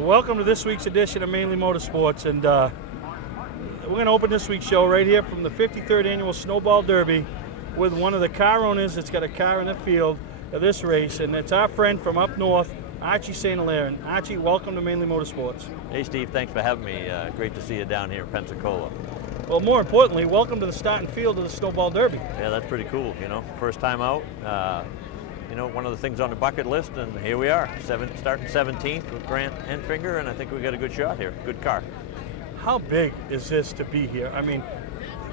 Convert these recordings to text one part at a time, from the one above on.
Welcome to this week's edition of Mainely Motorsports, and we're going to open this week's show right here from the 53rd Annual Snowball Derby with one of the car owners that's got a car in the field of this race, and it's our friend from up north, Archie St. Hilaire. Archie, welcome to Mainely Motorsports. Hey Steve, thanks for having me. Great to see you down here in Pensacola. Well, more importantly, welcome to the starting field of the Snowball Derby. Yeah, that's pretty cool, you know. First time out, you know, one of the things on the bucket list, and here we are, starting 17th with Grant Enfinger, and I think we got a good shot here, good car. How big is this to be here? I mean,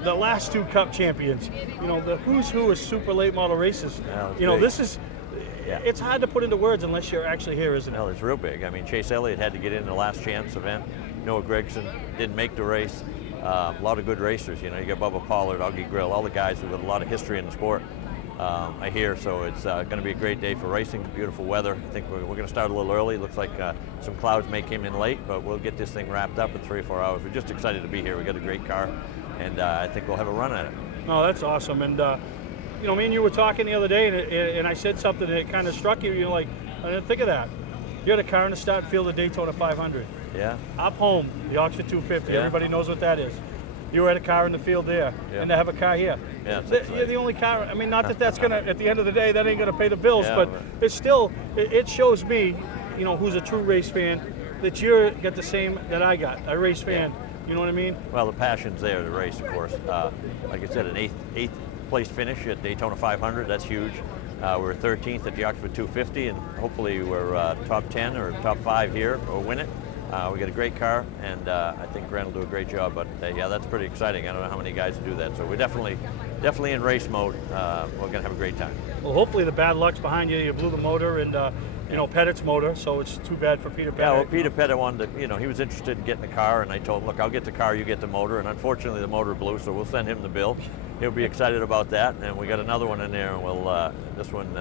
the last two Cup champions, you know, the who's who is super late model races. Yeah, you know, big. this is, it's hard to put into words unless you're actually here, isn't it? Well, it's real big. I mean, Chase Elliott had to get in the last chance event. Noah Gregson didn't make the race. A lot of good racers, you know, you got Bubba Pollard, Augie Grill, all the guys who've got a lot of history in the sport. I hear, so it's going to be a great day for racing, beautiful weather. I think we're going to start a little early. Looks like some clouds may come in late, but we'll get this thing wrapped up in 3 or 4 hours. We're just excited to be here. We got a great car, and I think we'll have a run at it. Oh, that's awesome. And, you know, me and you were talking the other day, and I said something that kind of struck you. You're like, I didn't think of that. You had a car in the start field of Daytona 500. Yeah. Up home, the Oxford 250. Yeah. Everybody knows what that is. You had a car in the field there, and to have a car here. Yeah, You're the only car. I mean, not that that's going to, at the end of the day, that ain't going to pay the bills, Yeah, but right. it's still, it shows me, you know, who's a true race fan, that you're got the same that I got, a race fan. You know what I mean? Well, the passion's there to race, of course. Like I said, an eighth place finish at Daytona 500, that's huge. We're 13th at the Oxford 250, and hopefully we're top 10 or top 5 here or win it. We got a great car, and I think Grant will do a great job, but yeah, that's pretty exciting. I don't know how many guys do that, so we're definitely in race mode. We're going to have a great time. Well, hopefully the bad luck's behind you. You blew the motor and, you know, Pettit's motor, so it's too bad for Peter Pettit. Yeah, well, Peter Pettit wanted to, you know, he was interested in getting the car, and I told him, look, I'll get the car, you get the motor, and unfortunately the motor blew, so we'll send him the bill. He'll be excited about that, and we got another one in there, and we'll, this one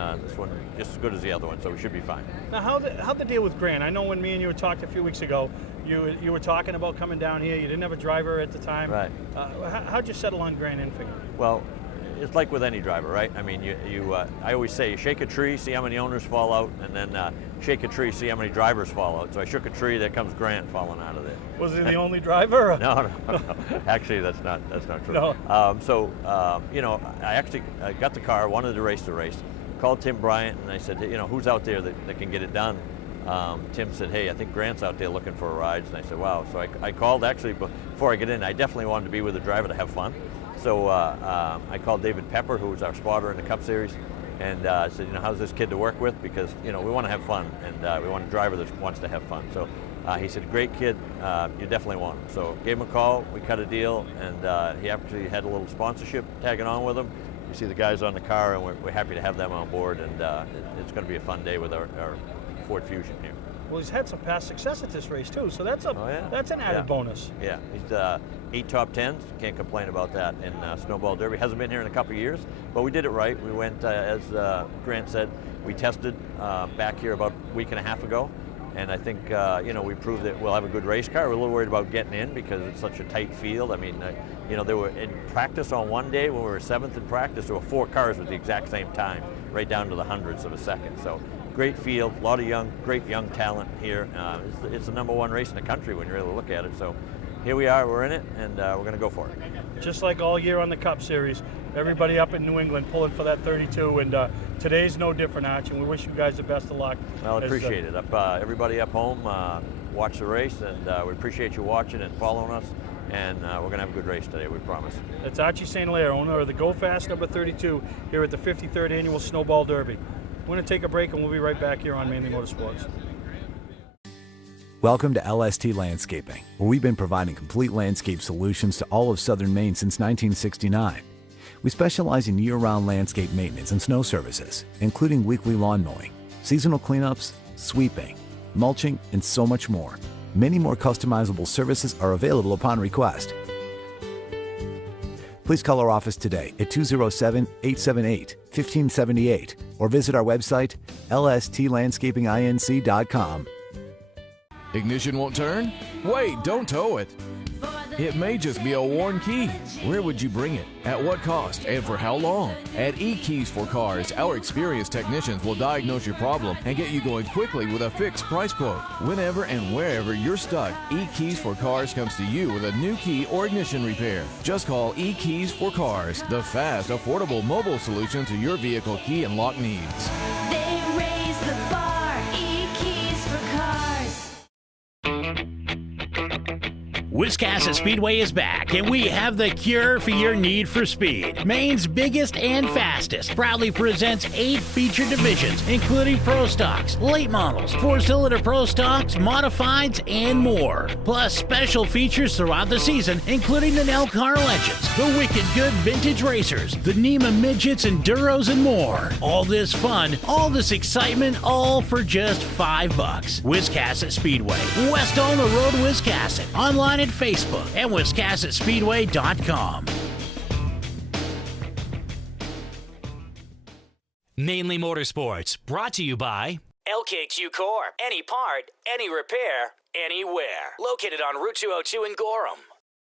just as good as the other one, so we should be fine. Now, how'd the deal with Grant? I know when me and you had talked a few weeks ago, you were talking about coming down here. You didn't have a driver at the time. Right. How'd you settle on Grant Enfinger? Well, it's like with any driver, right? I mean, I always say, you shake a tree, see how many owners fall out, and then shake a tree, see how many drivers fall out. So I shook a tree, there comes Grant falling out of there. Was he the only driver? Or? No. Actually, that's not true. No. You know, I actually got the car, wanted to race the race, called Tim Bryant, and I said, you know, who's out there that can get it done? Tim said, hey, I think Grant's out there looking for a ride. And I said, wow. So I called, actually, before I get in, I definitely wanted to be with a driver to have fun. So I called David Pepper, who was our spotter in the Cup Series, and I said, you know, how's this kid to work with? Because, you know, we want to have fun, and we want a driver that wants to have fun. So he said, great kid, you definitely want him. So gave him a call, we cut a deal, and he actually had a little sponsorship tagging on with him. You see the guys on the car, and we're happy to have them on board, and it's going to be a fun day with our Ford Fusion here. Well, he's had some past success at this race too, so that's an added bonus. Yeah, he's 8 top 10s. Can't complain about that in Snowball Derby. Hasn't been here in a couple of years, but we did it right. We went, as Grant said, we tested back here about a week and a half ago, and I think you know, we proved that we'll have a good race car. We're a little worried about getting in because it's such a tight field. I mean, you know, there were in practice on one day when we were 7th in practice, there were 4 cars with the exact same time, right down to the hundredths of a second. So. Great field, a lot of great young talent here. It's the #1 race in the country when you really look at it. So here we are, we're in it, and we're going to go for it. Just like all year on the Cup Series, everybody up in New England pulling for that 32, and today's no different, Arch, and we wish you guys the best of luck. Well, I appreciate it. Everybody up home, watch the race, and we appreciate you watching and following us, and we're going to have a good race today, we promise. It's Archie St. Hilaire, owner of the Go Fast number 32 here at the 53rd Annual Snowball Derby. We're going to take a break, and we'll be right back here on Mainly Motorsports. Welcome to LST Landscaping, where we've been providing complete landscape solutions to all of southern Maine since 1969. We specialize in year-round landscape maintenance and snow services, including weekly lawn mowing, seasonal cleanups, sweeping, mulching, and so much more. Many more customizable services are available upon request. Please call our office today at 207-878-1578 or visit our website, lstlandscapinginc.com. Ignition won't turn? Wait, don't tow it. It may just be a worn key. Where would you bring it? At what cost? And for how long? At E-Keys for Cars, our experienced technicians will diagnose your problem and get you going quickly with a fixed price quote. Whenever and wherever you're stuck, E-Keys for Cars comes to you with a new key or ignition repair. Just call E-Keys for Cars, the fast, affordable mobile solution to your vehicle key and lock needs. They raise the bar, E-Keys for Cars. Wiscasset Speedway is back, and we have the cure for your need for speed. Maine's biggest and fastest proudly presents 8 featured divisions, including Pro Stocks, late models, 4-cylinder Pro Stocks, modifieds, and more. Plus special features throughout the season, including the Nell Car Legends, the Wicked Good Vintage Racers, the NEMA Midgets, Enduros, and more. All this fun, all this excitement, all for just $5. Wiscasset Speedway, west on the road, Wiscasset. Online at Facebook and WiscassetSpeedway.com. Mainly Motorsports, brought to you by LKQ Core. Any part, any repair, anywhere. Located on Route 202 in Gorham.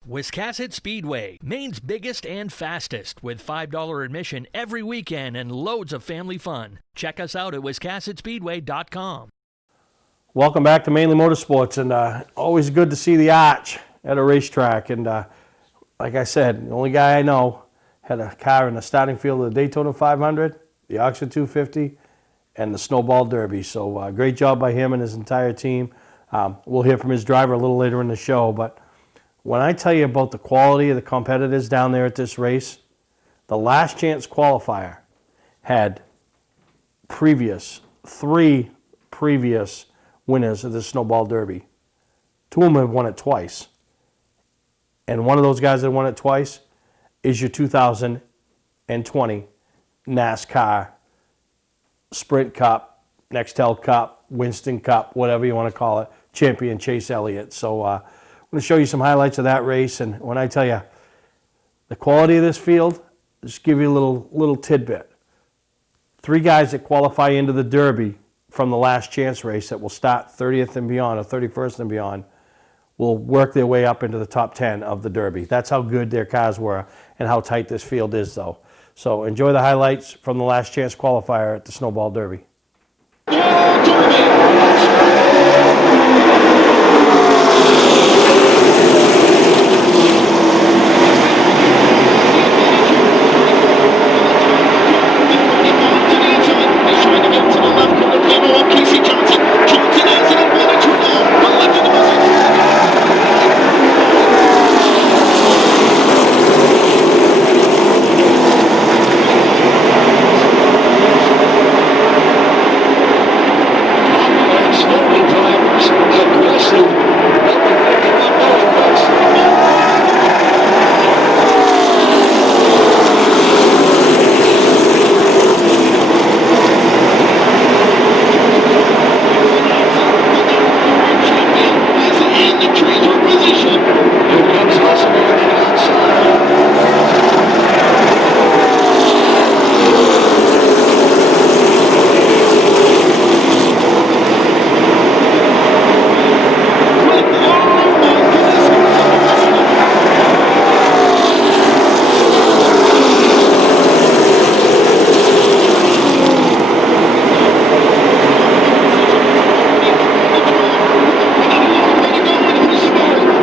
Wiscasset Speedway, Maine's biggest and fastest, with $5 admission every weekend and loads of family fun. Check us out at WiscassetSpeedway.com. Welcome back to Mainly Motorsports, and always good to see the Arch at a racetrack. And like I said, the only guy I know had a car in the starting field of the Daytona 500, the Oxford 250, and the Snowball Derby. So great job by him and his entire team. We'll hear from his driver a little later in the show. But when I tell you about the quality of the competitors down there at this race, the Last Chance Qualifier had three previous winners of the Snowball Derby. 2 of them have won it twice. And one of those guys that won it twice is your 2020 NASCAR Sprint Cup, Nextel Cup, Winston Cup, whatever you want to call it, champion Chase Elliott. So I'm going to show you some highlights of that race. And when I tell you the quality of this field, just give you a little tidbit. 3 guys that qualify into the Derby from the Last Chance race that will start 30th and beyond or 31st and beyond will work their way up into the top 10 of the Derby. That's how good their cars were and how tight this field is, though. So enjoy the highlights from the Last Chance Qualifier at the Snowball Derby.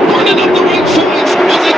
Running up the right sides as they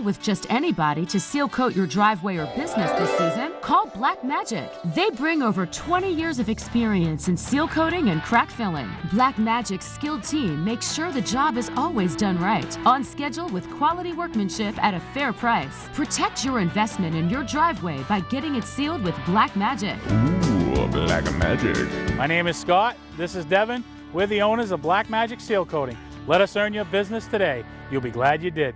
deal with just anybody to seal coat your driveway or business this season? Call Black Magic. They bring over 20 years of experience in seal coating and crack filling. Black Magic's skilled team makes sure the job is always done right, on schedule with quality workmanship at a fair price. Protect your investment in your driveway by getting it sealed with Black Magic. Ooh, Black Magic. My name is Scott. This is Devin. We're the owners of Black Magic Seal Coating. Let us earn your business today. You'll be glad you did.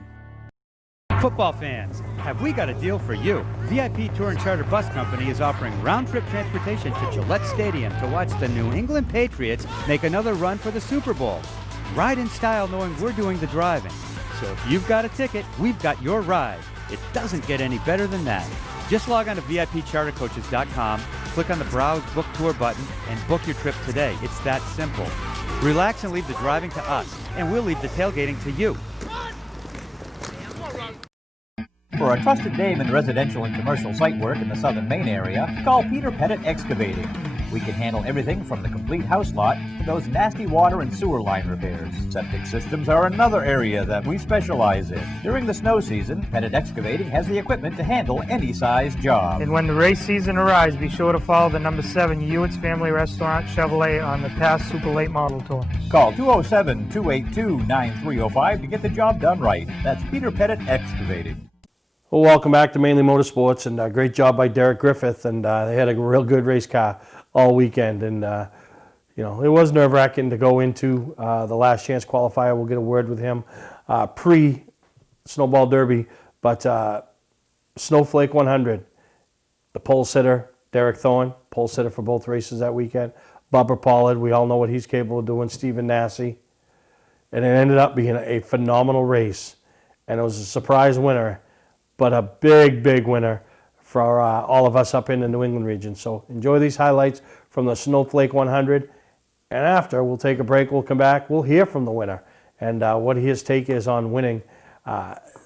Football fans, have we got a deal for you? VIP Tour and Charter Bus Company is offering round-trip transportation to Gillette Stadium to watch the New England Patriots make another run for the Super Bowl. Ride in style knowing we're doing the driving. So if you've got a ticket, we've got your ride. It doesn't get any better than that. Just log on to VIPChartercoaches.com, click on the Browse Book Tour button, and book your trip today. It's that simple. Relax and leave the driving to us, and we'll leave the tailgating to you. For a trusted name in residential and commercial site work in the southern Maine area, call Peter Pettit Excavating. We can handle everything from the complete house lot to those nasty water and sewer line repairs. Septic systems are another area that we specialize in. During the snow season, Pettit Excavating has the equipment to handle any size job. And when the race season arrives, be sure to follow the number 7 Hewitt's Family Restaurant Chevrolet on the past Super Late Model Tour. Call 207-282-9305 to get the job done right. That's Peter Pettit Excavating. Well, welcome back to Mainly Motorsports, and great job by Derek Griffith, and they had a real good race car all weekend, and it was nerve-wracking to go into the last chance qualifier. We'll get a word with him pre-Snowball Derby, but Snowflake 100, the pole sitter, Derek Thorne, pole sitter for both races that weekend. Bubba Pollard, we all know what he's capable of doing, Stephen Nasse, and it ended up being a phenomenal race, and it was a surprise winner, but a big, big winner for all of us up in the New England region. So enjoy these highlights from the Snowflake 100. And after, we'll take a break, we'll come back, we'll hear from the winner and what his take is on winning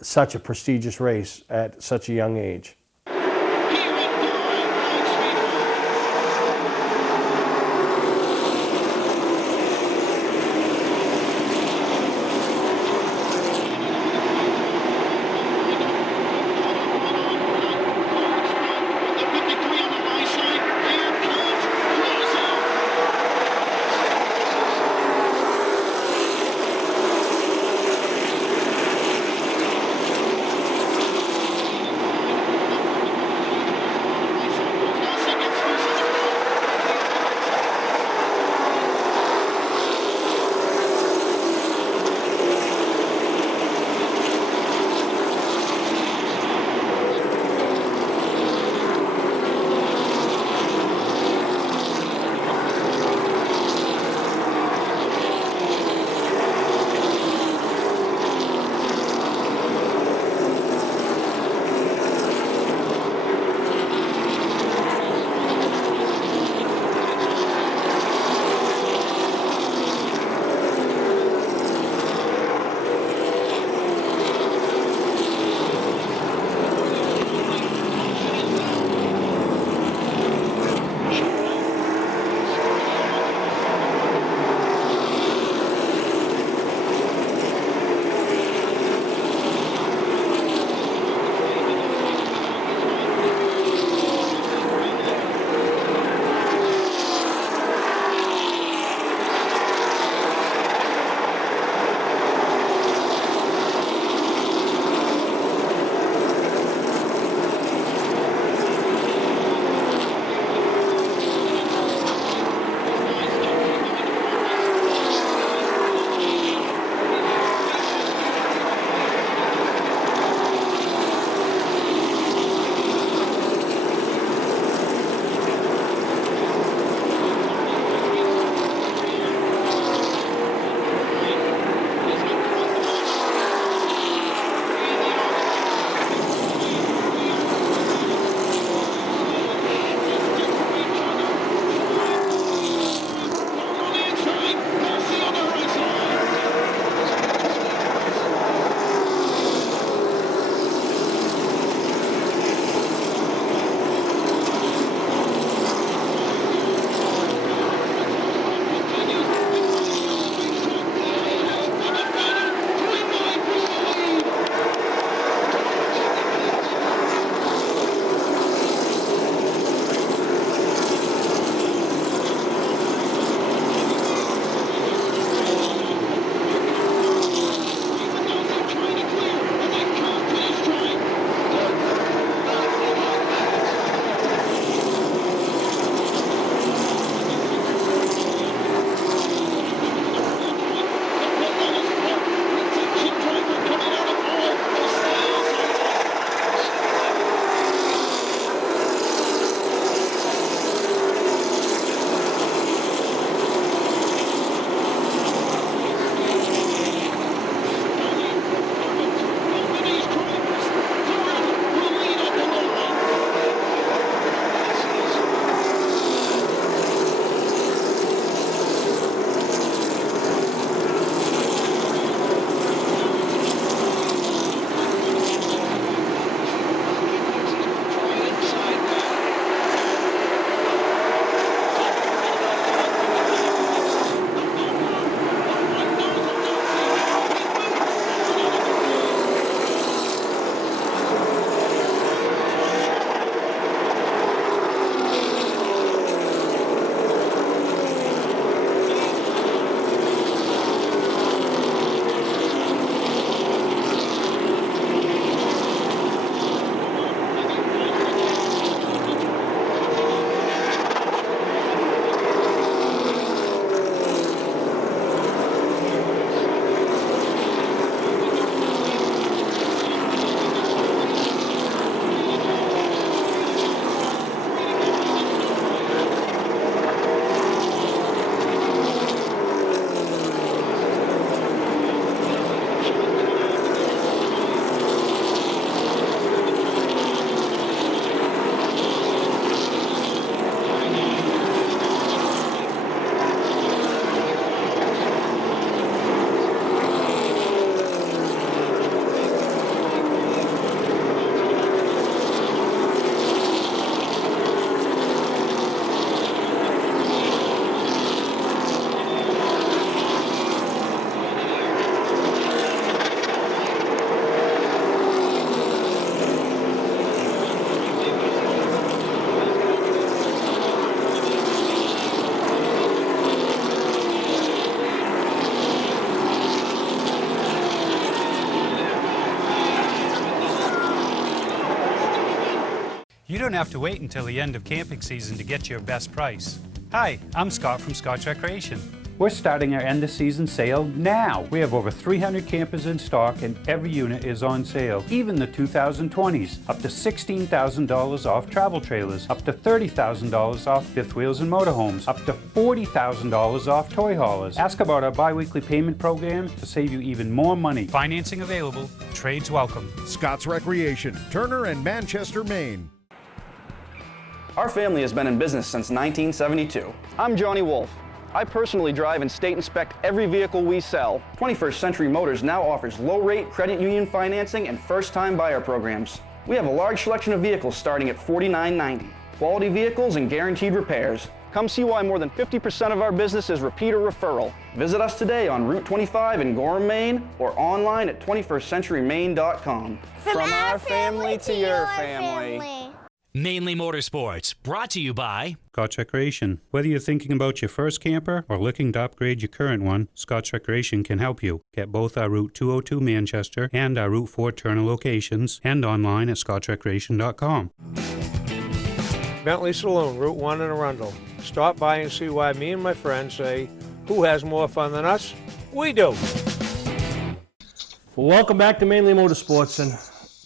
such a prestigious race at such a young age. You don't have to wait until the end of camping season to get your best price. Hi, I'm Scott from Scott's Recreation. We're starting our end of season sale now. We have over 300 campers in stock and every unit is on sale. Even the 2020s, up to $16,000 off travel trailers, up to $30,000 off fifth wheels and motorhomes, up to $40,000 off toy haulers. Ask about our bi-weekly payment program to save you even more money. Financing available, trades welcome. Scott's Recreation, Turner and Manchester, Maine. Our family has been in business since 1972. I'm Johnny Wolf. I personally drive and state inspect every vehicle we sell. 21st Century Motors now offers low-rate credit union financing and first-time buyer programs. We have a large selection of vehicles starting at $49.90. Quality vehicles and guaranteed repairs. Come see why more than 50% of our business is repeat or referral. Visit us today on Route 25 in Gorham, Maine, or online at 21stcenturymaine.com. From our family to your family. Mainely Motorsports, brought to you by Scott's Recreation. Whether you're thinking about your first camper or looking to upgrade your current one, Scott's Recreation can help you. Get both our Route 202 Manchester and our Route 4 Turner locations and online at scottsrecreation.com. Bentley Saloon, Route 1 in Arundel. Stop by and see why me and my friends say, who has more fun than us? We do. Well, welcome back to Mainly Motorsports, and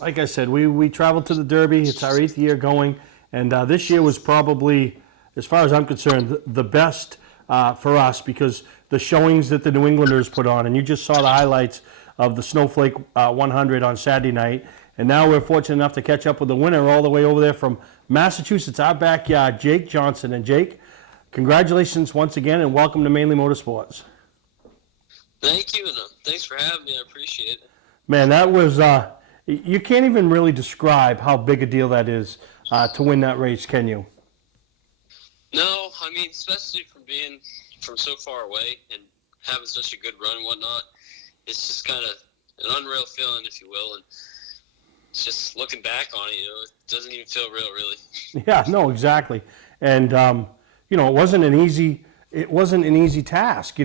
like I said, we traveled to the Derby. It's our 8th year going, and this year was probably, as far as I'm concerned, the best for us because the showings that the New Englanders put on, and you just saw the highlights of the Snowflake 100 on Saturday night, and now we're fortunate enough to catch up with the winner all the way over there from Massachusetts, our backyard, Jake Johnson. And Jake, congratulations once again, and welcome to Mainly Motorsports. Thank you, and thanks for having me. I appreciate it. Man, that was... you can't even really describe how big a deal that is to win that race, can you? No, I mean, especially from being from so far away and having such a good run and whatnot, it's just kind of an unreal feeling, if you will, and it's just looking back on it, it doesn't even feel real, really. Yeah, no, exactly. And, it wasn't an easy task,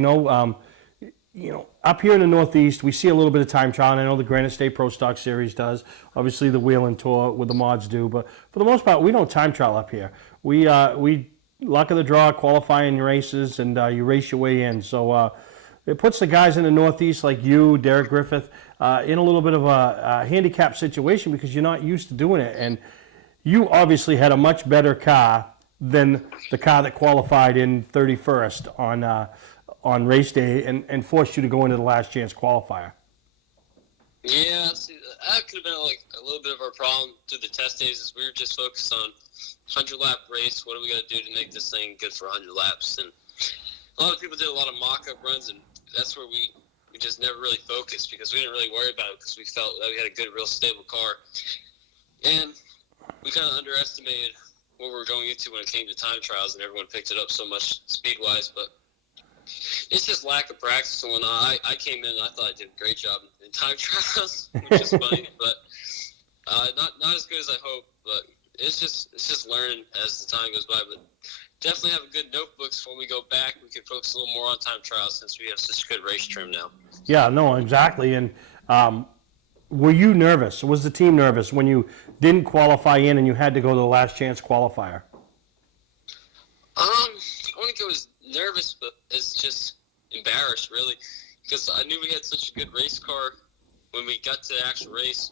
up here in the Northeast, we see a little bit of time trial, and I know the Granite State Pro Stock Series does. Obviously, the Wheel and Tour with the mods do, but for the most part, we don't time trial up here. We luck of the draw, qualifying races, and you race your way in. So it puts the guys in the Northeast like you, Derek Griffith, in a little bit of a handicap situation because you're not used to doing it. And you obviously had a much better car than the car that qualified in 31st on race day and forced you to go into the last chance qualifier. Yeah, see, that could have been a little bit of our problem through the test days is we were just focused on 100-lap race. What do we got to do to make this thing good for 100 laps? And a lot of people did a lot of mock-up runs, and that's where we just never really focused because we didn't really worry about it because we felt that we had a good, real stable car. And we kind of underestimated what we were going into when it came to time trials, and everyone picked it up so much speed-wise, but it's just lack of practice and whatnot. I came in and I thought I did a great job in time trials, which is funny, but not as good as I hoped. But it's just learning as the time goes by. But definitely have a good notebooks when we go back. We can focus a little more on time trials since we have such good race trim now. Yeah, no, exactly. And were you nervous? Was the team nervous when you didn't qualify in and you had to go to the last chance qualifier? I wouldn't go as nervous, but it's just embarrassed, really, because I knew we had such a good race car when we got to the actual race.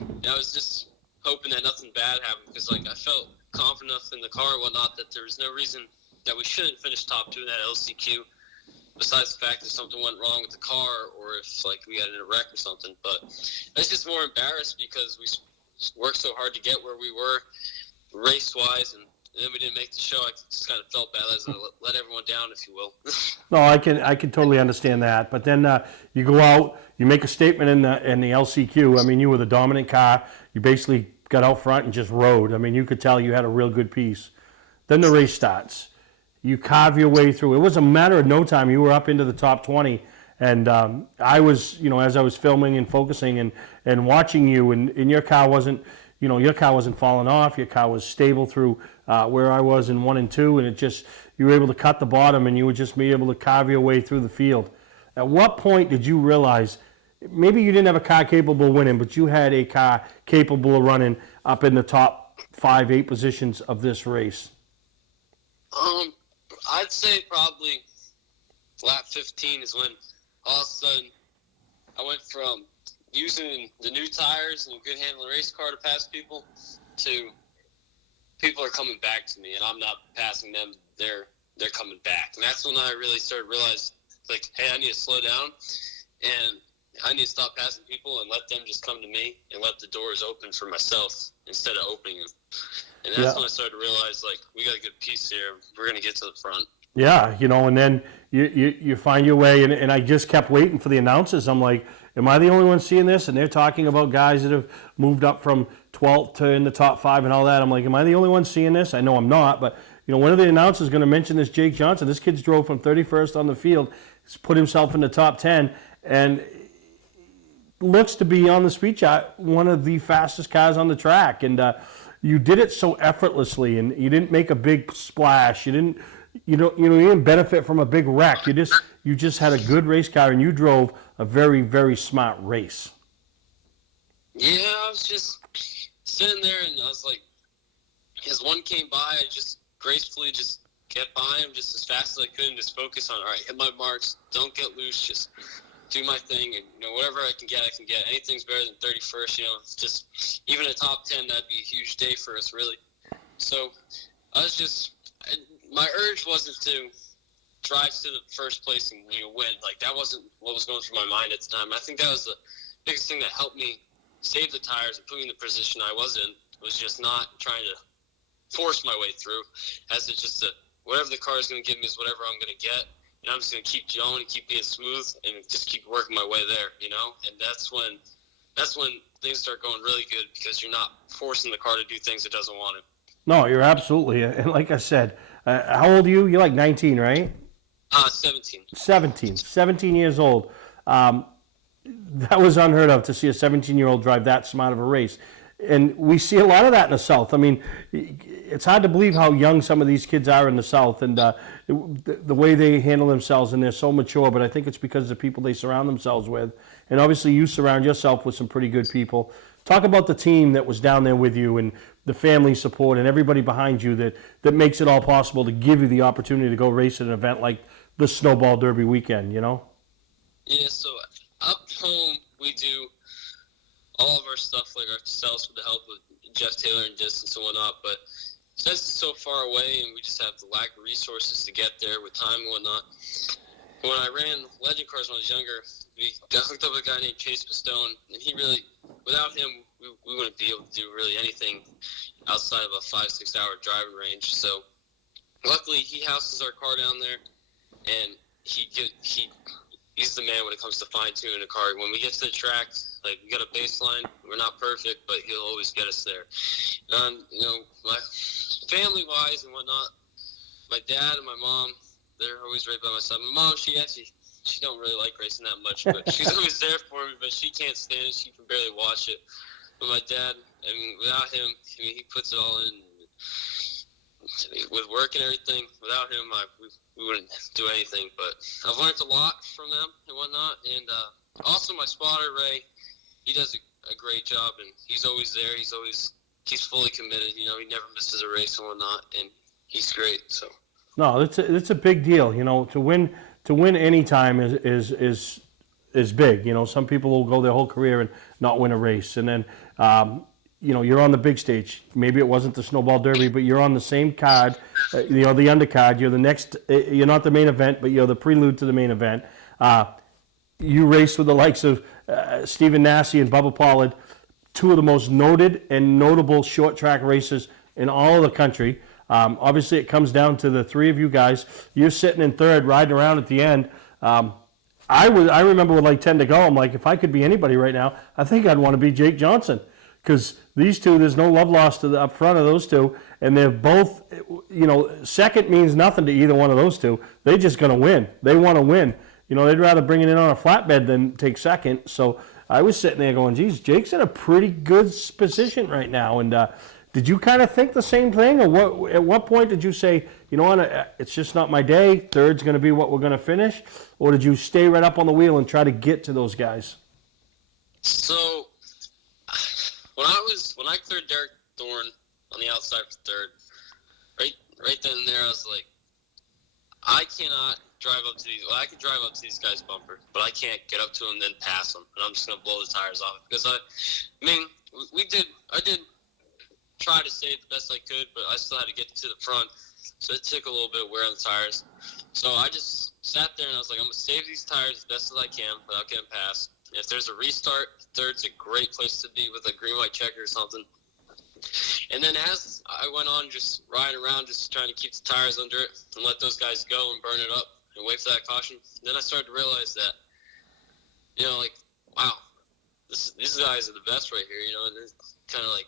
And I was just hoping that nothing bad happened because, I felt confident enough in the car and whatnot that there was no reason that we shouldn't finish top 2 in that LCQ, besides the fact that something went wrong with the car or if, we got in a wreck or something. But I was just more embarrassed because we worked so hard to get where we were race-wise, and then we didn't make the show. I just kind of felt bad as I let everyone down, if you will. No, I can totally understand that. But then you go out, you make a statement in the LCQ. I mean, you were the dominant car. You basically got out front and just rode. I mean, you could tell you had a real good piece. Then the race starts. You carve your way through. It was a matter of no time. You were up into the top 20. And I was, as I was filming and focusing and watching you, and your car wasn't, your car wasn't falling off. Your car was stable through where I was in 1 and 2, and you were able to cut the bottom, and you would just be able to carve your way through the field. At what point did you realize maybe you didn't have a car capable of winning, but you had a car capable of running up in the top 5-8 positions of this race? I'd say probably lap 15 is when all of a sudden I went from using the new tires and a good handling race car to pass people to people are coming back to me and I'm not passing them. They're coming back. And that's when I really started to realize, like, hey, I need to slow down and I need to stop passing people and let them just come to me and let the doors open for myself instead of opening them. And that's when I started to realize, like, we got a good piece here. We're going to get to the front. Yeah, and then you find your way, and I just kept waiting for the announcers. I'm like, am I the only one seeing this? And they're talking about guys that have moved up from 12th to in the top 5 and all that. I'm like, am I the only one seeing this? I know I'm not, but, one of the announcers is going to mention this Jake Johnson. This kid's drove from 31st on the field, he's put himself in the top 10, and looks to be on the speed chart one of the fastest cars on the track. And you did it so effortlessly, and you didn't make a big splash. You didn't benefit from a big wreck. You just had a good race car, and you drove a very, very smart race. Yeah, I was just sitting there, and I was like, as one came by, I just gracefully just get by him just as fast as I could and just focus on, all right, hit my marks, don't get loose, just do my thing, and whatever I can get. Anything's better than 31st. It's just even a top 10. That'd be a huge day for us, really. So I was just my urge wasn't to drive to the first place and win. Like, that wasn't what was going through my mind at the time. I think that was the biggest thing that helped me save the tires and put me in the position I was in. Was just not trying to force my way through, as it's just whatever the car is going to give me is whatever I'm going to get. And I'm just going to keep going and keep being smooth and just keep working my way there, And that's when things start going really good, because you're not forcing the car to do things it doesn't want to. No, you're absolutely. And like I said, how old are you? You're like 19, right? 17. 17 years old. That was unheard of to see a 17-year-old drive that smart of a race. And we see a lot of that in the South. I mean, it's hard to believe how young some of these kids are in the South, and the way they handle themselves, and they're so mature. But I think it's because of the people they surround themselves with. And obviously you surround yourself with some pretty good people. Talk about the team that was down there with you and the family support and everybody behind you that makes it all possible to give you the opportunity to go race at an event like the Snowball Derby weekend, Yeah, so up home we do all of our stuff like ourselves with the help of Jeff Taylor and distance and whatnot, but since it's so far away and we just have the lack of resources to get there with time and whatnot, when I ran Legend Cars when I was younger, we got hooked up with a guy named Chase Pistone, and he really, without him, we wouldn't be able to do really anything outside of a 5-6 hour driving range. So luckily he houses our car down there, and he's the man when it comes to fine-tuning a car. When we get to the track, like, we got a baseline. We're not perfect, but he'll always get us there. My family-wise and whatnot, my dad and my mom, they're always right by my side. My mom, she don't really like racing that much, but she's always there for me, but she can't stand it. She can barely watch it. But my dad, without him, he puts it all in. With work and everything, without him, we wouldn't do anything. But I've learned a lot from them and whatnot. And also my spotter, Ray, he does a great job, and he's always there. He's fully committed. He never misses a race and whatnot, and he's great. So no, it's a big deal. To win any time is big. Some people will go their whole career and not win a race, and then you're on the big stage. Maybe it wasn't the Snowball Derby, but you're on the same card, the undercard. You're the next. You're not the main event, but you're the prelude to the main event. You race with the likes of Stephen Nasse and Bubba Pollard, two of the most noted and notable short track racers in all of the country. Obviously, it comes down to the three of you guys. You're sitting in third, riding around at the end. I remember with like 10 to go, I'm like, if I could be anybody right now, I think I'd want to be Jake Johnson. Because these two, there's no love lost to the up front of those two, and they're both, second means nothing to either one of those two. They're just going to win. They want to win. They'd rather bring it in on a flatbed than take second. So I was sitting there going, geez, Jake's in a pretty good position right now. And did you kind of think the same thing? Or at what point did you say, it's just not my day, third's going to be what we're going to finish? Or did you stay right up on the wheel and try to get to those guys? So when I cleared Derek Thorne on the outside for third. Right then and there, I was like, I cannot drive up to these. Well, I can drive up to these guys' bumper, but I can't get up to them and then pass them, and I'm just gonna blow the tires off. Because I mean, I did try to save the best I could, but I still had to get to the front, so it took a little bit of wear on the tires. So I just sat there and I was like, I'm gonna save these tires as best as I can without getting past. If there's a restart, third's a great place to be with a green-white checker or something. And then as I went on just riding around, just trying to keep the tires under it and let those guys go and burn it up and wait for that caution, then I started to realize that, you know, like, wow, these guys are the best right here, you know, and then kind of like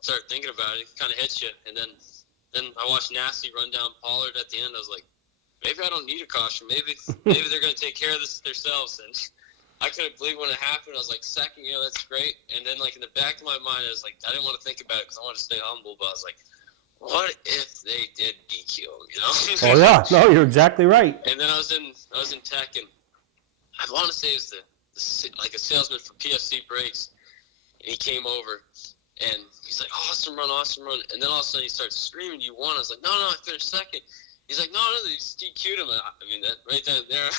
start thinking about it, it kind of hits you. And then I watched Nasty run down Pollard at the end. I was like, maybe I don't need a caution. Maybe they're going to take care of this themselves. And I couldn't believe when it happened. I was like, second, you know, that's great. And then, like, in the back of my mind, I was like, I didn't want to think about it because I wanted to stay humble. But I was like, what if they did DQ him, you know? Oh, yeah. No, you're exactly right. And then I was in tech, and I want to say it was like a salesman for PFC Brakes. And he came over, and he's like, awesome run. And then all of a sudden he starts screaming, you won. I was like, no, I finished second. He's like, no, they just DQ'd him. I mean, that right then and there,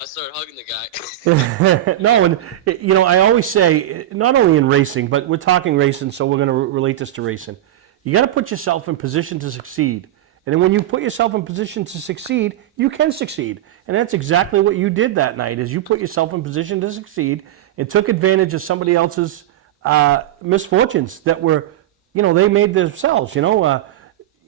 I started hugging the guy. No, and, you know, I always say, not only in racing, but we're talking racing, so we're going to relate this to racing. You got to put yourself in position to succeed. And then when you put yourself in position to succeed, you can succeed. And that's exactly what you did that night, is you put yourself in position to succeed and took advantage of somebody else's misfortunes that were, you know, they made themselves, you know,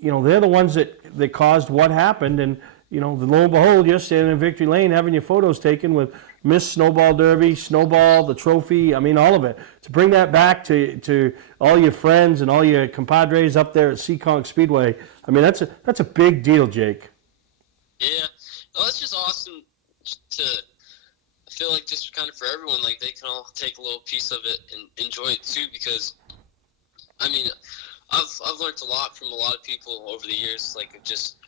they're the ones that caused what happened. And, you know, lo and behold, you're standing in victory lane having your photos taken with Miss Snowball Derby, Snowball, the trophy, I mean, all of it. To bring that back to all your friends and all your compadres up there at Seekonk Speedway, I mean, that's a big deal, Jake. Yeah, well, it's just awesome to feel like just kind of for everyone, like they can all take a little piece of it and enjoy it too, because, I mean, I've learned a lot from a lot of people over the years, like just,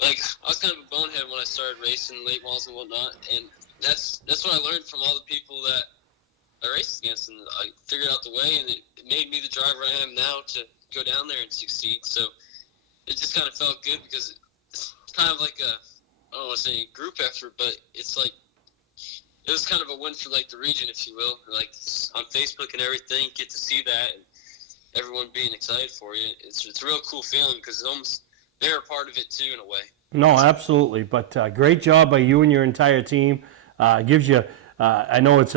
like, I was kind of a bonehead when I started racing late models and whatnot, and that's what I learned from all the people that I raced against, and I figured out the way, and it made me the driver I am now to go down there and succeed. So it just kind of felt good, because it's kind of like I don't want to say a group effort, but it's like, it was kind of a win for like the region, if you will. Like on Facebook and everything, get to see that and everyone being excited for you. It's a real cool feeling, because it's almost, they're a part of it too in a way. No, absolutely. But great job by you and your entire team. Gives you, I know it's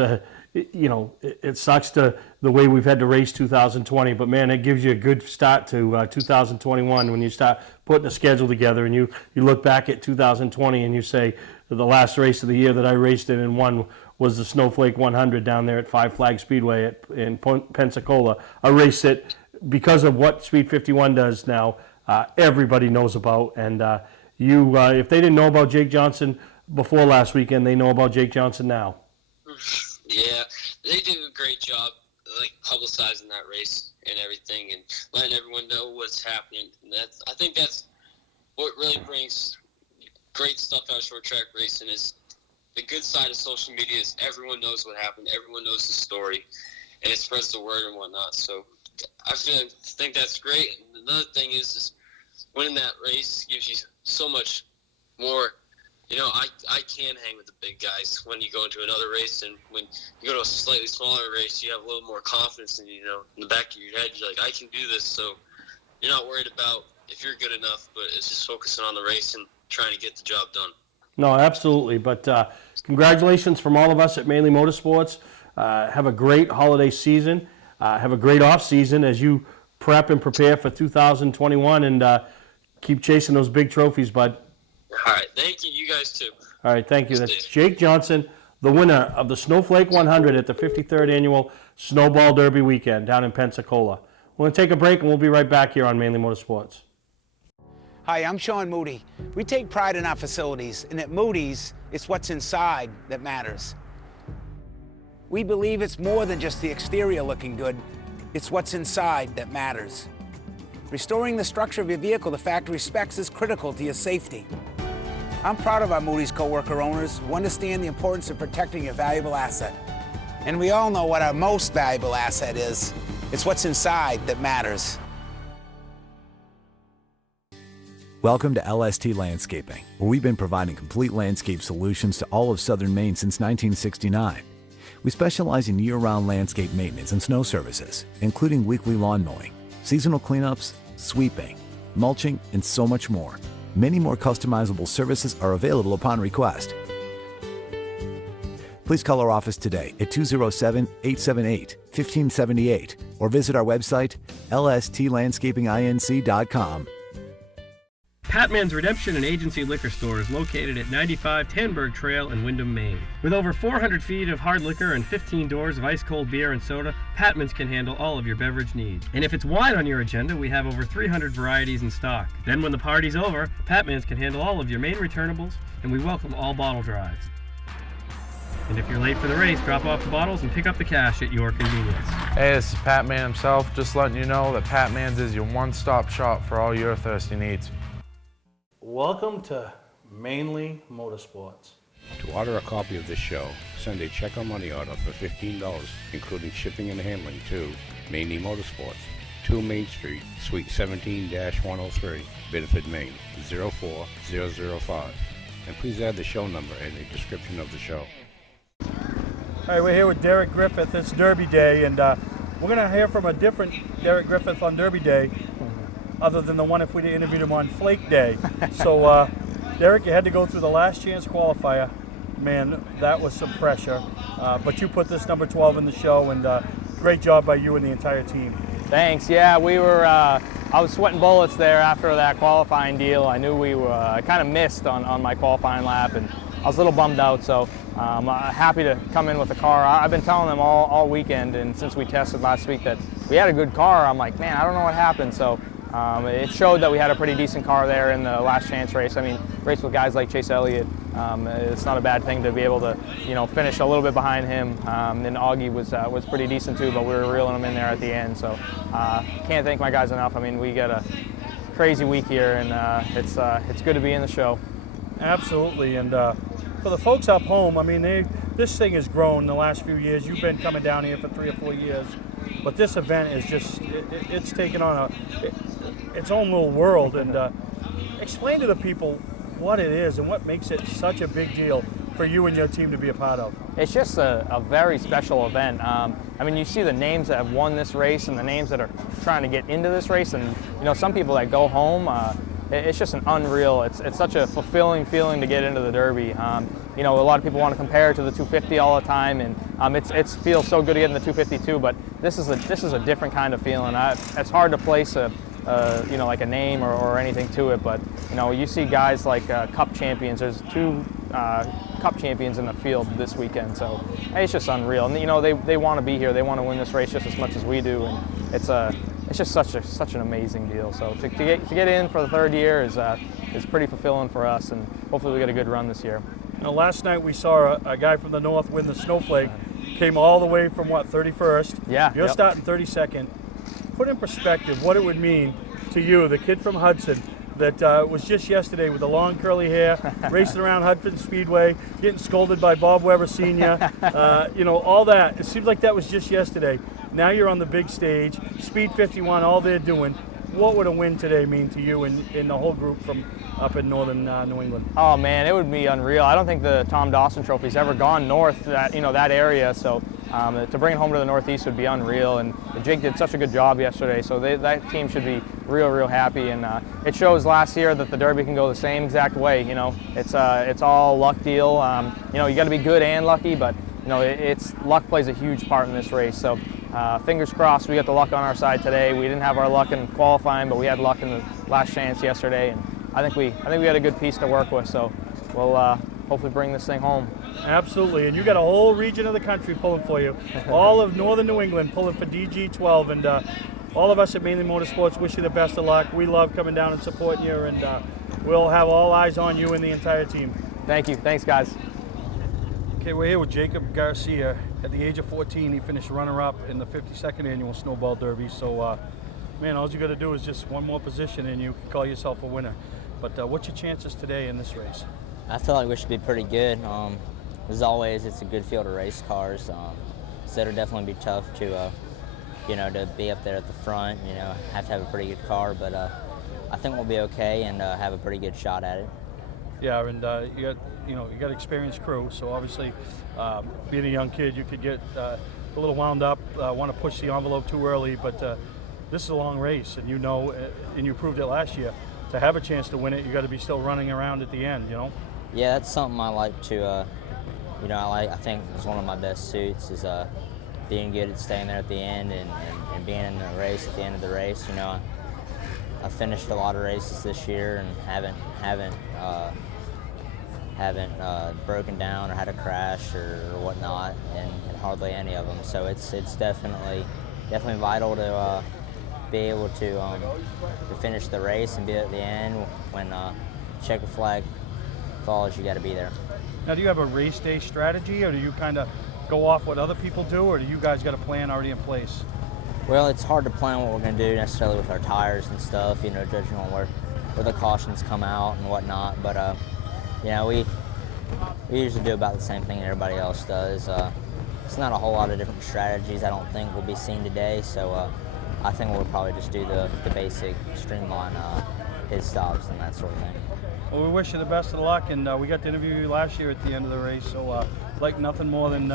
it sucks to the way we've had to race 2020, but man, it gives you a good start to 2021 when you start putting a schedule together and you look back at 2020 and you say, the last race of the year that I raced in and won was the Snowflake 100 down there at Five Flag Speedway in Pensacola. A race that, because of what Speed 51 does now, everybody knows about. And if they didn't know about Jake Johnson before last weekend, they know about Jake Johnson now. Yeah, they do a great job, like, publicizing that race and everything and letting everyone know what's happening. And I think that's what really brings great stuff out of short track racing, is the good side of social media is everyone knows what happened, everyone knows the story, and it spreads the word and whatnot. So I think that's great. And another thing is winning that race gives you so much more. You know, I can hang with the big guys when you go into another race, and when you go to a slightly smaller race, you have a little more confidence, and, you know, in the back of your head, you're like, I can do this. So you're not worried about if you're good enough, but it's just focusing on the race and trying to get the job done. No, absolutely. But congratulations from all of us at Mainely Motorsports. Have a great holiday season. Have a great off season as you prep and prepare for 2021, and keep chasing those big trophies, bud. All right, thank you. You guys too. All right, thank you. That's Jake Johnson, the winner of the Snowflake 100 at the 53rd Annual Snowball Derby Weekend down in Pensacola. We're going to take a break, and we'll be right back here on Mainly Motorsports. Hi, I'm Sean Moody. We take pride in our facilities, and at Moody's, it's what's inside that matters. We believe it's more than just the exterior looking good, it's what's inside that matters. Restoring the structure of your vehicle to factory specs is critical to your safety. I'm proud of our Moody's co-worker owners who understand the importance of protecting your valuable asset. And we all know what our most valuable asset is. It's what's inside that matters. Welcome to LST Landscaping, where we've been providing complete landscape solutions to all of southern Maine since 1969. We specialize in year-round landscape maintenance and snow services, including weekly lawn mowing, seasonal cleanups, sweeping, mulching, and so much more. Many more customizable services are available upon request. Please call our office today at 207-878-1578 or visit our website, lstlandscapinginc.com. Patman's Redemption and Agency Liquor Store is located at 95 Tanberg Trail in Windham, Maine. With over 400 feet of hard liquor and 15 doors of ice-cold beer and soda, Patman's can handle all of your beverage needs. And if it's wine on your agenda, we have over 300 varieties in stock. Then when the party's over, Patman's can handle all of your Maine returnables, and we welcome all bottle drives. And if you're late for the race, drop off the bottles and pick up the cash at your convenience. Hey, this is Pat Man himself, just letting you know that Pat Man's is your one-stop shop for all your thirsty needs. Welcome to Mainely Motorsports. To order a copy of this show, send a check or money order for $15, including shipping and handling, to Mainely Motorsports, 2 Main Street, Suite 17-103, Biddeford, Maine, 04005. And please add the show number in the description of the show. All right, we're here with Derek Griffith. It's Derby Day, and we're going to hear from a different Derek Griffith on Derby Day, other than the one if we'd interviewed him on Flake Day. So, Derek, you had to go through the last chance qualifier. Man, that was some pressure. But you put this number 12 in the show, and great job by you and the entire team. Thanks. Yeah, we were. I was sweating bullets there after that qualifying deal. I knew we were. I kind of missed on my qualifying lap, and I was a little bummed out. So I'm happy to come in with the car. I've been telling them all weekend, and since we tested last week, that we had a good car. I'm like, man, I don't know what happened. So. It showed that we had a pretty decent car there in the last chance race. I mean, race with guys like Chase Elliott, it's not a bad thing to be able to, finish a little bit behind him. And Augie was pretty decent too, but we were reeling him in there at the end. So can't thank my guys enough. I mean, we got a crazy week here, and it's good to be in the show. Absolutely, and for the folks up home, I mean, this thing has grown in the last few years. You've been coming down here for 3 or 4 years, but this event is just, it's taken on its own little world. And explain to the people what it is and what makes it such a big deal for you and your team to be a part of. It's just a very special event. I mean, you see the names that have won this race and the names that are trying to get into this race, and some people that go home, it's just an unreal, it's such a fulfilling feeling to get into the Derby. A lot of people want to compare it to the 250 all the time, and it feels so good to get in the 250 too, but this is a different kind of feeling. It's hard to place like a name or anything to it, but you see guys like Cup champions. There's 2 Cup champions in the field this weekend, so it's just unreal. And they want to be here. They want to win this race just as much as we do, and it's just such an amazing deal. So to get in for the 3rd year is pretty fulfilling for us, and hopefully we get a good run this year. Last night we saw a guy from the north win the Snowflake. Came all the way from 31st. Yeah. You're starting 32nd. Put in perspective what it would mean to you, the kid from Hudson, that was just yesterday with the long curly hair, racing around Hudson Speedway, getting scolded by Bob Weber Sr., all that. It seems like that was just yesterday. Now you're on the big stage, Speed 51, all they're doing. What would a win today mean to you and the whole group from up in northern New England? Oh man, it would be unreal. I don't think the Tom Dawson Trophy's ever gone north that area, so to bring it home to the Northeast would be unreal. And Jake did such a good job yesterday, so that team should be real happy. And it shows last year that the Derby can go the same exact way. It's all luck deal. You got to be good and lucky, but luck plays a huge part in this race. So fingers crossed we got the luck on our side today. We didn't have our luck in qualifying, but we had luck in the last chance yesterday, and I think we had a good piece to work with. So we'll hopefully bring this thing home. Absolutely, and you got a whole region of the country pulling for you. All of northern New England pulling for DG12, and all of us at Mainely Motorsports wish you the best of luck. We love coming down and supporting you, and we'll have all eyes on you and the entire team. Thank you. Thanks, guys. Okay, we're here with Jacob Garcia. At the age of 14, he finished runner-up in the 52nd annual Snowball Derby. So, man, all you got to do is just one more position and you can call yourself a winner. But what's your chances today in this race? I feel like we should be pretty good. As always, it's a good field of race cars, so it'll definitely be tough to, to be up there at the front. Have to have a pretty good car, but I think we'll be okay and have a pretty good shot at it. Yeah, and you got experienced crew, so obviously being a young kid, you could get a little wound up, want to push the envelope too early, but this is a long race, and and you proved it last year. To have a chance to win it, you got to be still running around at the end, Yeah, that's something I like to, I think it's one of my best suits is being good at staying there at the end and being in the race at the end of the race. I finished a lot of races this year and haven't broken down or had a crash or whatnot, and hardly any of them. So it's definitely vital to be able to finish the race and be at the end. When checker flag falls, you got to be there. Now, do you have a race day strategy, or do you kind of go off what other people do, or do you guys got a plan already in place? Well, it's hard to plan what we're going to do necessarily with our tires and stuff, judging on where the cautions come out and whatnot. But, we usually do about the same thing everybody else does. It's not a whole lot of different strategies I don't think will be seen today, so I think we'll probably just do the basic streamline pit stops and that sort of thing. Well, we wish you the best of luck, and we got to interview you last year at the end of the race, so like nothing more than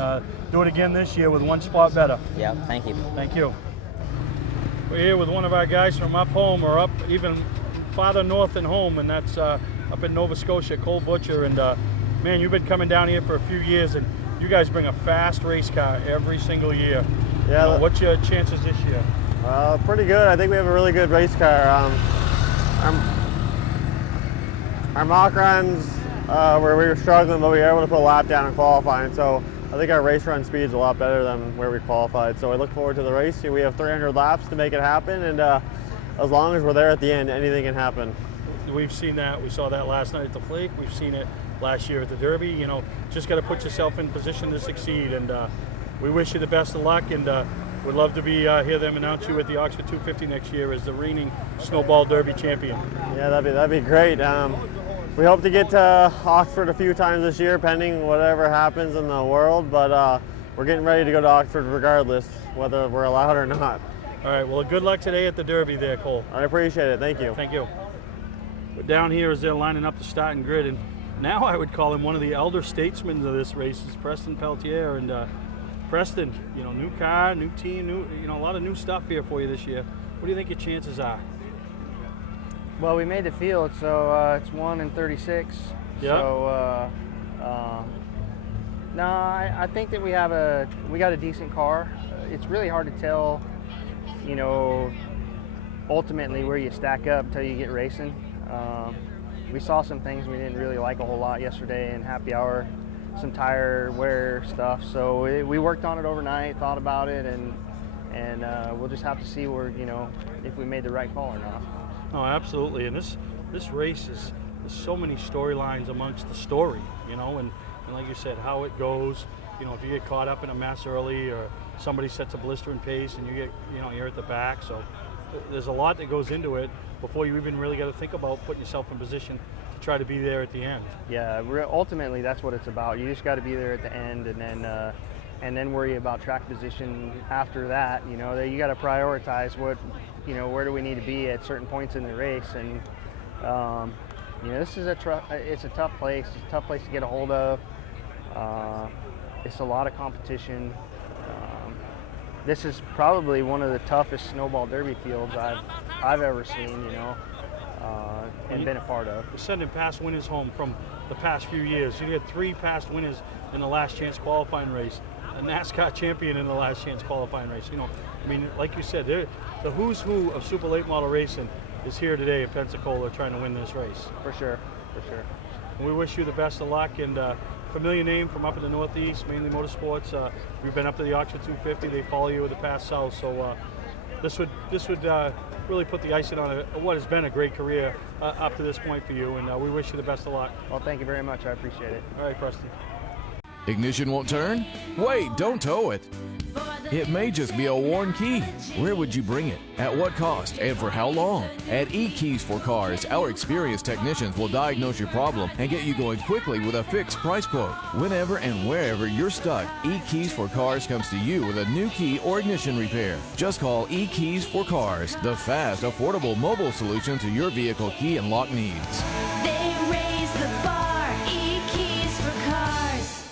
do it again this year with one spot better. Yeah, thank you. Thank you. We're here with one of our guys from up home, or up even farther north than home, and that's up in Nova Scotia, Cole Butcher. And man, you've been coming down here for a few years, and you guys bring a fast race car every single year. Yeah. What's your chances this year? Pretty good. I think we have a really good race car. Our mock runs where we were struggling, but we were able to put a lap down in qualifying. So I think our race run speed is a lot better than where we qualified. So I look forward to the race. We have 300 laps to make it happen, and as long as we're there at the end, anything can happen. We've seen that. We saw that last night at the Flake. We've seen it last year at the Derby. Just got to put yourself in position to succeed, and we wish you the best of luck, and we'd love to hear them announce you at the Oxford 250 next year as the reigning Snowball Derby champion. Yeah, that'd be great. We hope to get to Oxford a few times this year, pending whatever happens in the world, but we're getting ready to go to Oxford regardless, whether we're allowed or not. All right, well, good luck today at the Derby there, Cole. I appreciate it. Thank you. Thank you. We're down here as they're lining up the starting grid, and now I would call him one of the elder statesmen of this race is Preston Peltier. And Preston, new car, new team, a lot of new stuff here for you this year. What do you think your chances are? Well, we made the field, so it's 1 in 36. Yeah. So, no, I think that we got a decent car. It's really hard to tell, ultimately where you stack up until you get racing. We saw some things we didn't really like a whole lot yesterday in happy hour, some tire wear stuff. So we worked on it overnight, thought about it, and we'll just have to see where, if we made the right call or not. Oh, absolutely. And this race there's so many storylines amongst the story, and like you said, how it goes. If you get caught up in a mess early, or somebody sets a blistering pace and you get, you're at the back. So there's a lot that goes into it before you even really got to think about putting yourself in position to try to be there at the end. Yeah, ultimately that's what it's about. You just got to be there at the end, and then worry about track position after that. You got to prioritize what, where do we need to be at certain points in the race. And this is it's a tough place. It's a tough place to get a hold of. It's a lot of competition. This is probably one of the toughest Snowball Derby fields I've ever seen, and been a part of. We're sending past winners home from the past few years. You had 3 past winners in the last chance qualifying race, a NASCAR champion in the last chance qualifying race. Like you said, the who's who of super late model racing is here today in Pensacola trying to win this race. For sure. And we wish you the best of luck, and familiar name from up in the Northeast, Mainly Motorsports. We've been up to the Oxford 250. They follow you with the pass south, so this would really put the icing on what has been a great career up to this point for you, and we wish you the best of luck. Well, thank you very much. I appreciate it. All right, Preston. Ignition won't turn? Wait, don't tow it. For the It may just be a worn key. Where would you bring it? At what cost? And for how long? At eKeys for Cars, our experienced technicians will diagnose your problem and get you going quickly with a fixed price quote. Whenever and wherever you're stuck, eKeys for Cars comes to you with a new key or ignition repair. Just call eKeys for Cars, the fast, affordable mobile solution to your vehicle key and lock needs. They raise the bar, eKeys for Cars.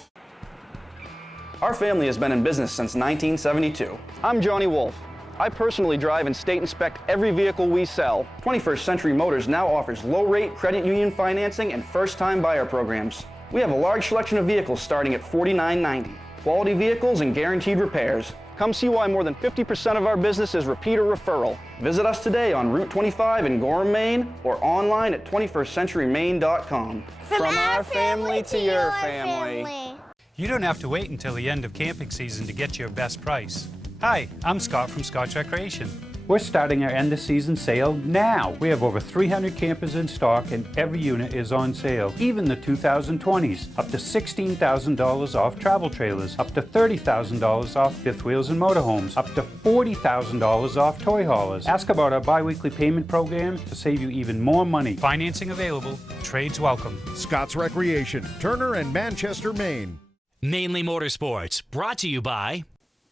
Our family has been in business since 1972. I'm Johnny Wolf. I personally drive and state inspect every vehicle we sell. 21st Century Motors now offers low-rate credit union financing and first-time buyer programs. We have a large selection of vehicles starting at $49.90. Quality vehicles and guaranteed repairs. Come see why more than 50% of our business is repeat or referral. Visit us today on Route 25 in Gorham, Maine, or online at 21stcenturymaine.com. From our family to your family. You don't have to wait until the end of camping season to get your best price. Hi, I'm Scott from Scott's Recreation. We're starting our end of season sale now. We have over 300 campers in stock and every unit is on sale, even the 2020s. Up to $16,000 off travel trailers, up to $30,000 off fifth wheels and motorhomes, up to $40,000 off toy haulers. Ask about our bi-weekly payment program to save you even more money. Financing available, trades welcome. Scott's Recreation, Turner and Manchester, Maine. Mainly Motorsports, brought to you by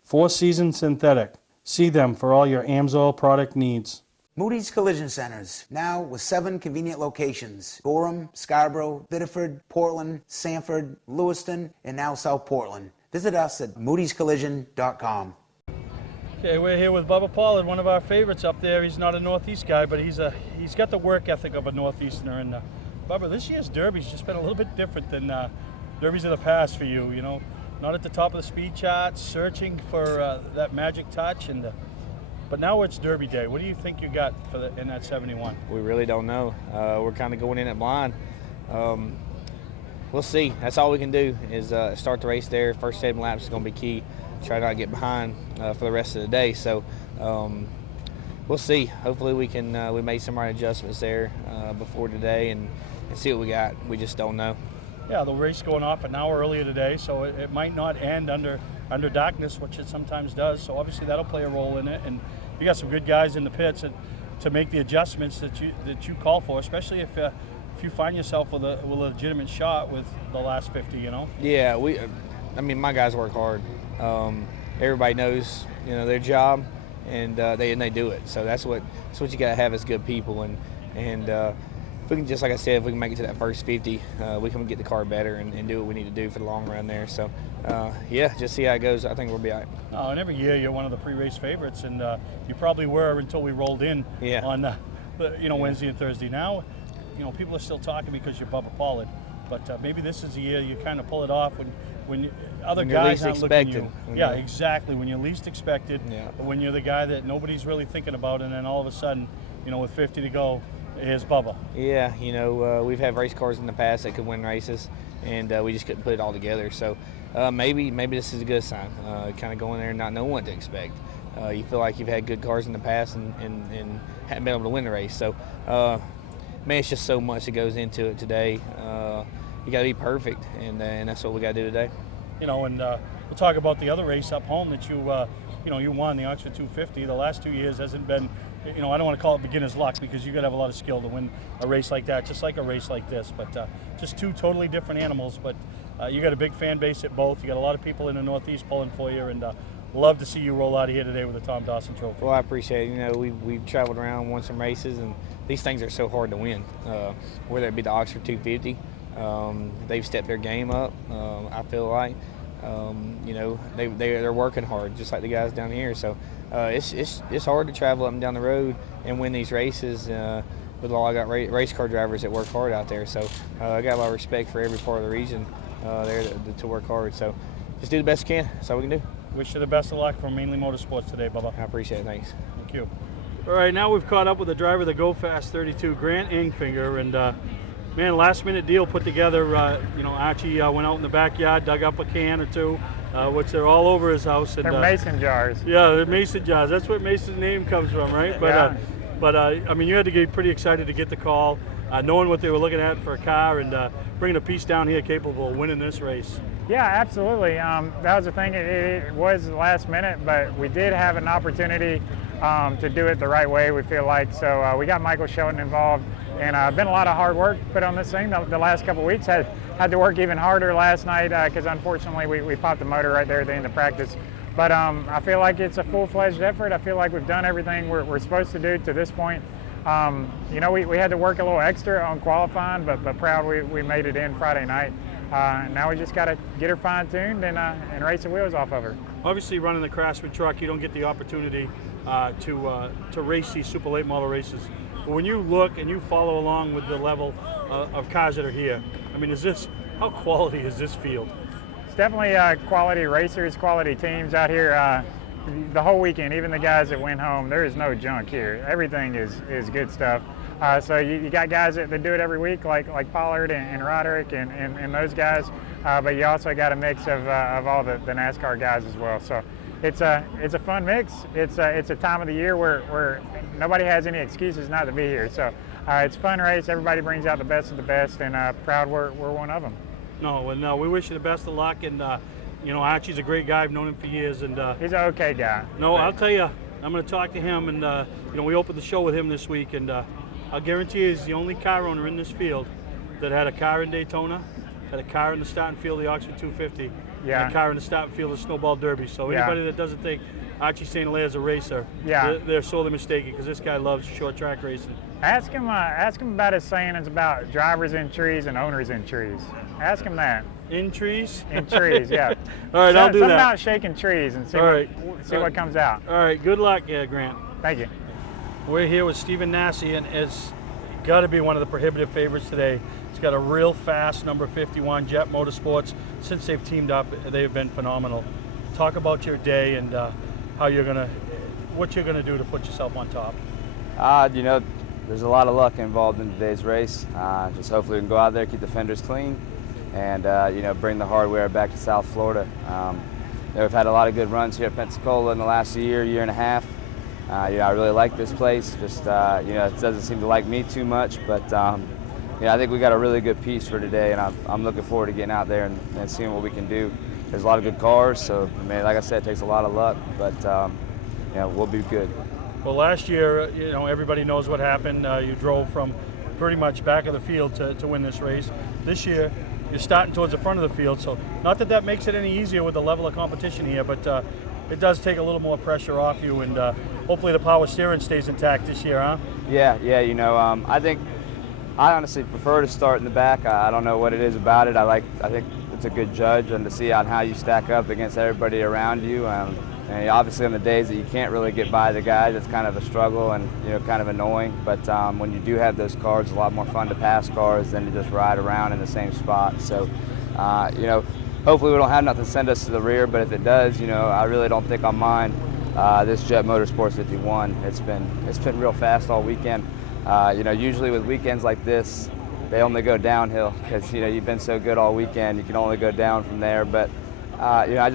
Four Season Synthetic. See them for all your AMSOIL product needs. Moody's Collision Centers, now with 7 convenient locations. Gorham, Scarborough, Biddeford, Portland, Sanford, Lewiston, and now South Portland. Visit us at moodyscollision.com. Okay, we're here with Bubba Pollard, one of our favorites up there. He's not a Northeast guy, but he's got the work ethic of a Northeasterner. And Bubba, this year's Derby's just been a little bit different than Derbies of the past for you, you know. Not at the top of the speed charts, searching for that magic touch, but now it's Derby Day. What do you think you got in that 71? We really don't know. We're kind of going in it blind. We'll see. That's all we can do is start the race there. First 7 laps is going to be key. Try not to get behind for the rest of the day. So we'll see. Hopefully we made some right adjustments there before today and see what we got. We just don't know. Yeah, the race going off an hour earlier today, so it might not end under darkness, which it sometimes does. So obviously that'll play a role in it. And you got some good guys in the pits to make the adjustments that you call for, especially if you find yourself with a legitimate shot with the last 50. You know. Yeah, my guys work hard. Everybody knows their job, and they do it. So that's what you got to have as good people and. If we can, just like I said, if we can make it to that first 50, we can get the car better and do what we need to do for the long run there. So, just see how it goes. I think we'll be all right. Oh, and every year you're one of the pre-race favorites, and you probably were until we rolled in on Wednesday and Thursday. Now, people are still talking because you're Bubba Pollard, but maybe this is the year you kind of pull it off when other guys aren't looking at you. Yeah, exactly. When you're least expected, when you're the guy that nobody's really thinking about, and then all of a sudden, with 50 to go, here's Bubba. Yeah, we've had race cars in the past that could win races, and we just couldn't put it all together. So maybe this is a good sign, kind of going there and not knowing what to expect. You feel like you've had good cars in the past and haven't been able to win the race. So, it's just so much that goes into it today. You got to be perfect, and that's what we got to do today. And we'll talk about the other race up home that you won, the Oxford 250. The last 2 years hasn't been, I don't want to call it beginner's luck because you got to have a lot of skill to win a race like that, just like a race like this. But just 2 totally different animals. But you got a big fan base at both. You got a lot of people in the Northeast pulling for you, and love to see you roll out of here today with the Tom Dawson Trophy. Well, I appreciate it. We've traveled around, won some races, and these things are so hard to win. Whether it be the Oxford 250, they've stepped their game up. I feel like. They're working hard, just like the guys down here. So it's hard to travel up and down the road and win these races. With all I got race car drivers that work hard out there. So I got a lot of respect for every part of the region there to work hard. So just do the best you can. That's all we can do. Wish you the best of luck from Mainely Motorsports today, Bubba. I appreciate it. Thanks. Thank you. All right, now we've caught up with the driver of the Go Fast 32, Grant Ingfinger, and man, last minute deal put together. Archie went out in the backyard, dug up a can or two, which they're all over his house. And, they're mason jars. Yeah, they're mason jars. That's what Mason's name comes from, right? But you had to get pretty excited to get the call, knowing what they were looking at for a car and bringing a piece down here capable of winning this race. Yeah, absolutely. That was the thing. It was last minute, but we did have an opportunity to do it the right way, we feel like. So we got Michael Shelton involved, and been a lot of hard work put on this thing the last couple of weeks. Had to work even harder last night because unfortunately we popped the motor right there at the end of practice. But I feel like it's a full-fledged effort. I feel like we've done everything we're supposed to do to this point. You know, we had to work a little extra on qualifying, but proud we made it in Friday night. Now we just got to get her fine-tuned and race the wheels off of her. Obviously, running the Craftsman truck, you don't get the opportunity to race these super late model races. But when you look and you follow along with the level of cars that are here, I mean, how quality is this field? It's definitely quality racers, quality teams out here. The whole weekend, even the guys that went home, there is no junk here. Everything is good stuff. So you got guys that do it every week, like Pollard and Roderick and those guys, but you also got a mix of all the NASCAR guys as well. So it's a fun mix. It's a time of the year where nobody has any excuses not to be here. So it's a fun race. Everybody brings out the best of the best, and proud we're one of them. No, we wish you the best of luck, and you know, Archie's a great guy. I've known him for years, and he's an okay guy. No, I'll tell you, I'm going to talk to him, and you know, we opened the show with him this week, and I'll guarantee you he's the only car owner in this field that had a car in Daytona, had a car in the starting field of the Oxford 250, yeah, and a car in the starting field of the Snowball Derby. So yeah, anybody that doesn't think Archie St. Hilaire is a racer, yeah, they're sorely mistaken, because this guy loves short track racing. Ask him about his sayings about drivers in trees and owners in trees. Ask him that. In trees? In trees, yeah. All right, I'll do something that. about shaking trees and see what comes out. All right, good luck, Grant. Thank you. We're here with Stephen Nassy, and it's got to be one of the prohibitive favorites today. He's got a real fast number 51 Jet Motorsports. Since they've teamed up, they've been phenomenal. Talk about your day and what you're gonna do to put yourself on top. You know, there's a lot of luck involved in today's race. Just hopefully we can go out there, keep the fenders clean, and you know, bring the hardware back to South Florida. You know, we've had a lot of good runs here at Pensacola in the last year and a half. You know, I really like this place. Just you know, it doesn't seem to like me too much, but you know, I think we got a really good piece for today, and I'm looking forward to getting out there and seeing what we can do. There's a lot of good cars, so I mean, like I said, it takes a lot of luck, but you know, we'll be good. Well, last year, you know, everybody knows what happened. You drove from pretty much back of the field to win this race. This year, you're starting towards the front of the field, so not that makes it any easier with the level of competition here, but it does take a little more pressure off you, and hopefully the power steering stays intact this year, huh? Yeah, you know, I honestly prefer to start in the back. I don't know what it is about it. I think it's a good judge and to see on how you stack up against everybody around you. And obviously on the days that you can't really get by the guys, it's kind of a struggle and, you know, kind of annoying. But when you do have those cars, it's a lot more fun to pass cars than to just ride around in the same spot. So, you know, hopefully we don't have nothing send us to the rear, but if it does, you know, I really don't think I'll mind this Jet Motorsports 51. It's been real fast all weekend. You know, usually with weekends like this, they only go downhill because, you know, you've been so good all weekend, you can only go down from there. But you know, I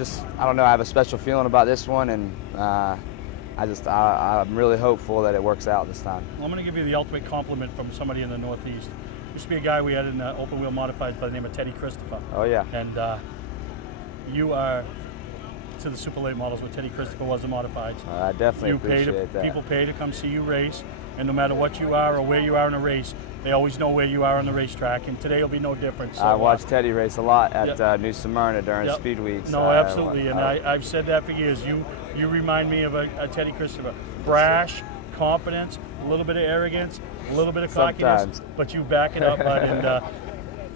don't know, I have a special feeling about this one, and I'm really hopeful that it works out this time. Well, I'm going to give you the ultimate compliment from somebody in the Northeast. Used to be a guy we had in open wheel modifieds by the name of Teddy Christopher. Oh yeah. And you are to the super late models what Teddy Christopher was the modifieds. I definitely appreciate that. People pay to come see you race, and no matter what you are or where you are in a race, they always know where you are on the racetrack, and today will be no different. So, I watched Teddy race a lot at New Smyrna during Speed Weeks. No, absolutely, and I've said that for years. You remind me of a Teddy Christopher. Brash, confidence, a little bit of arrogance, a little bit of cockiness, sometimes, but you back it up, bud, and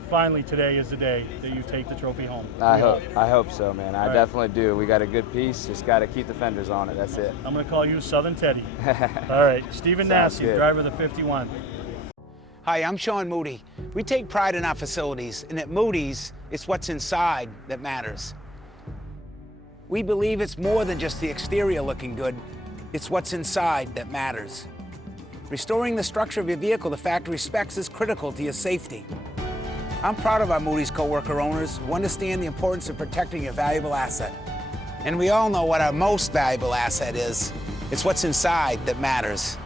finally today is the day that you take the trophy home. I hope so, man. I definitely do. We got a good piece, just got to keep the fenders on it, that's it. I'm going to call you Southern Teddy. All right, Stephen Nassy, driver of the 51. Hi, I'm Sean Moody. We take pride in our facilities, and at Moody's, it's what's inside that matters. We believe it's more than just the exterior looking good, it's what's inside that matters. Restoring the structure of your vehicle to factory specs is critical to your safety. I'm proud of our Moody's co-worker owners who understand the importance of protecting a valuable asset. And we all know what our most valuable asset is. It's what's inside that matters.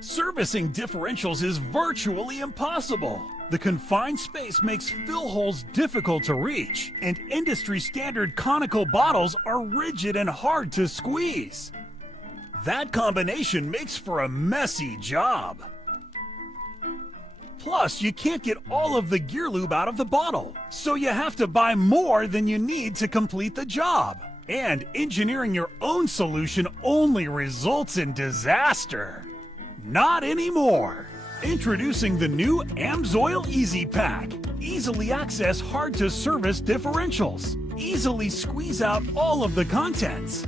Servicing differentials is virtually impossible. The confined space makes fill holes difficult to reach, and industry-standard conical bottles are rigid and hard to squeeze. That combination makes for a messy job. Plus, you can't get all of the gear lube out of the bottle, so you have to buy more than you need to complete the job. And engineering your own solution only results in disaster. Not anymore. Introducing the new AMSOIL Easy Pack. Easily access hard-to-service differentials. Easily squeeze out all of the contents.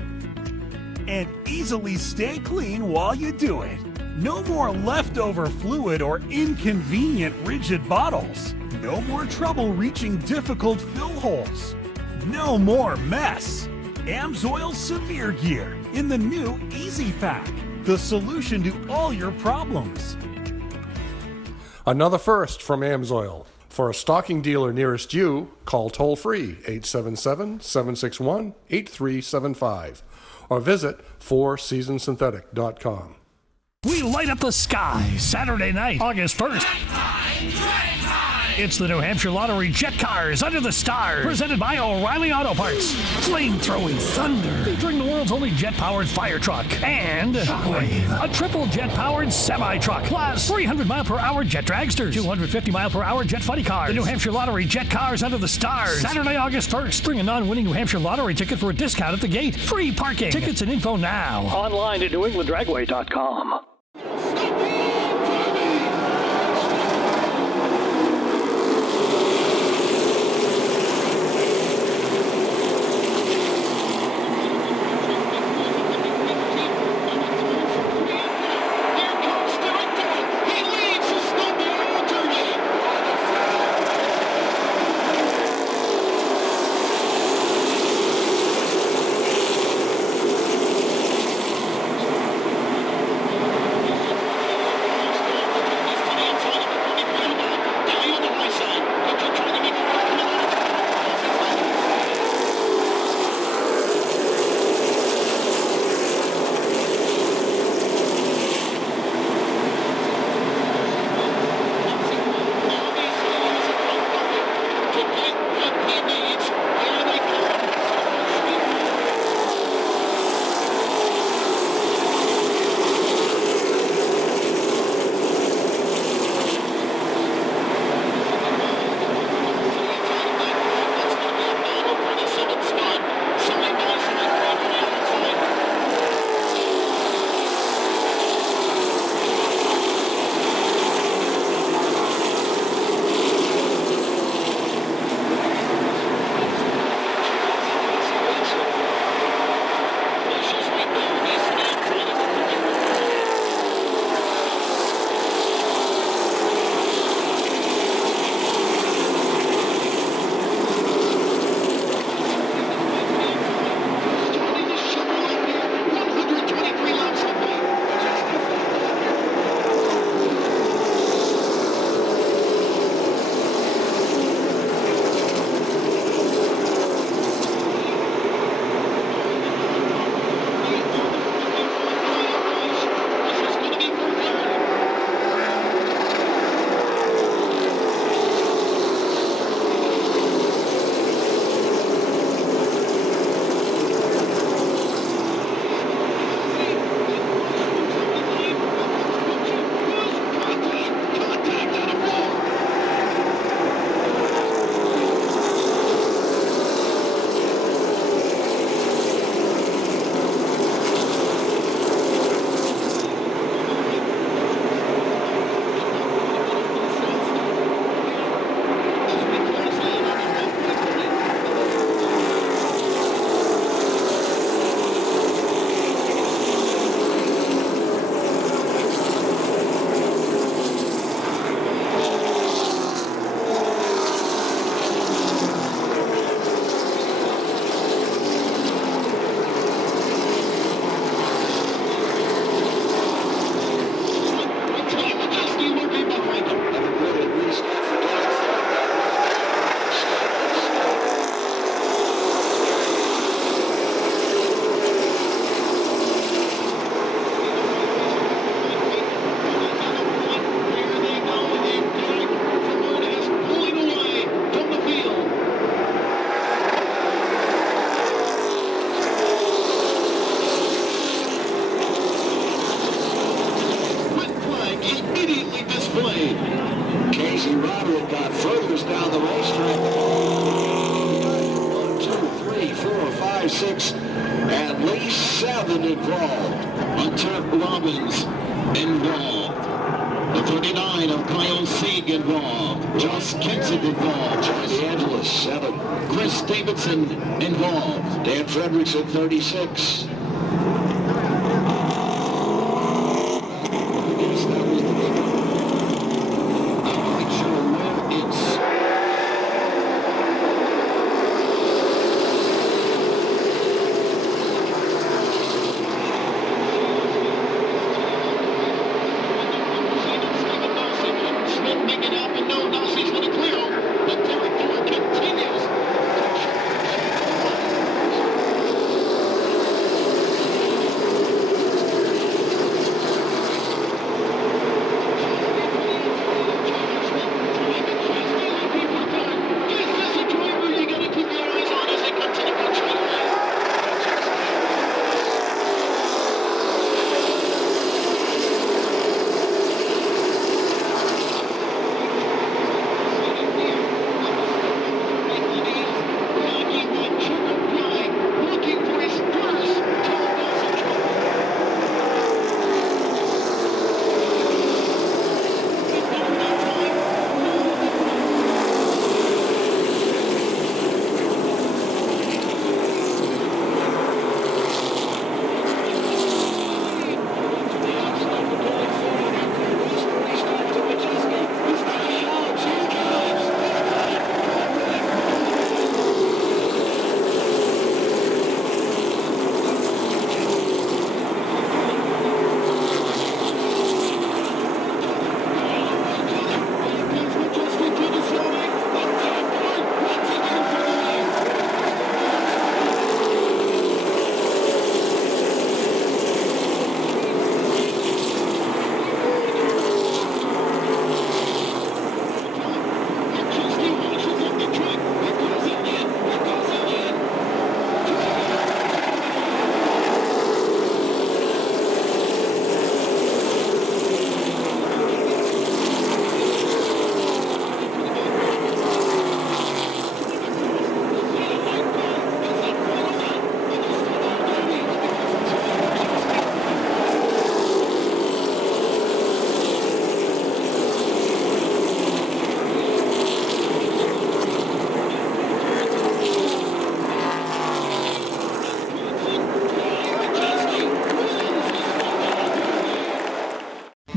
And easily stay clean while you do it. No more leftover fluid or inconvenient rigid bottles. No more trouble reaching difficult fill holes. No more mess. AMSOIL Severe Gear in the new Easy Pack. The solution to all your problems. Another first from AMSOIL. For a stocking dealer nearest you, call toll-free 877-761-8375 or visit fourseasonsynthetic.com. We light up the sky Saturday night, August 1st. It's the New Hampshire Lottery Jet Cars Under the Stars, presented by O'Reilly Auto Parts. Flame-throwing thunder, featuring the world's only jet-powered fire truck, and Shockwave, a triple jet-powered semi-truck, plus 300-mile-per-hour jet dragsters, 250-mile-per-hour jet funny cars. The New Hampshire Lottery Jet Cars Under the Stars, Saturday, August 1st. Bring a non-winning New Hampshire Lottery ticket for a discount at the gate. Free parking. Tickets and info now. Online at NewEnglandDragway.com. immediately displayed. Casey Roderick got furthest down the racetrack. 1, 2, 3, 4, 5, 6, at least 7 involved. Hunter Robbins involved. The 39 of Kyle Sieg involved. Josh Kenson involved. Johnny Angelis, 7. Chris Davidson involved. Dan Fredrickson, 36.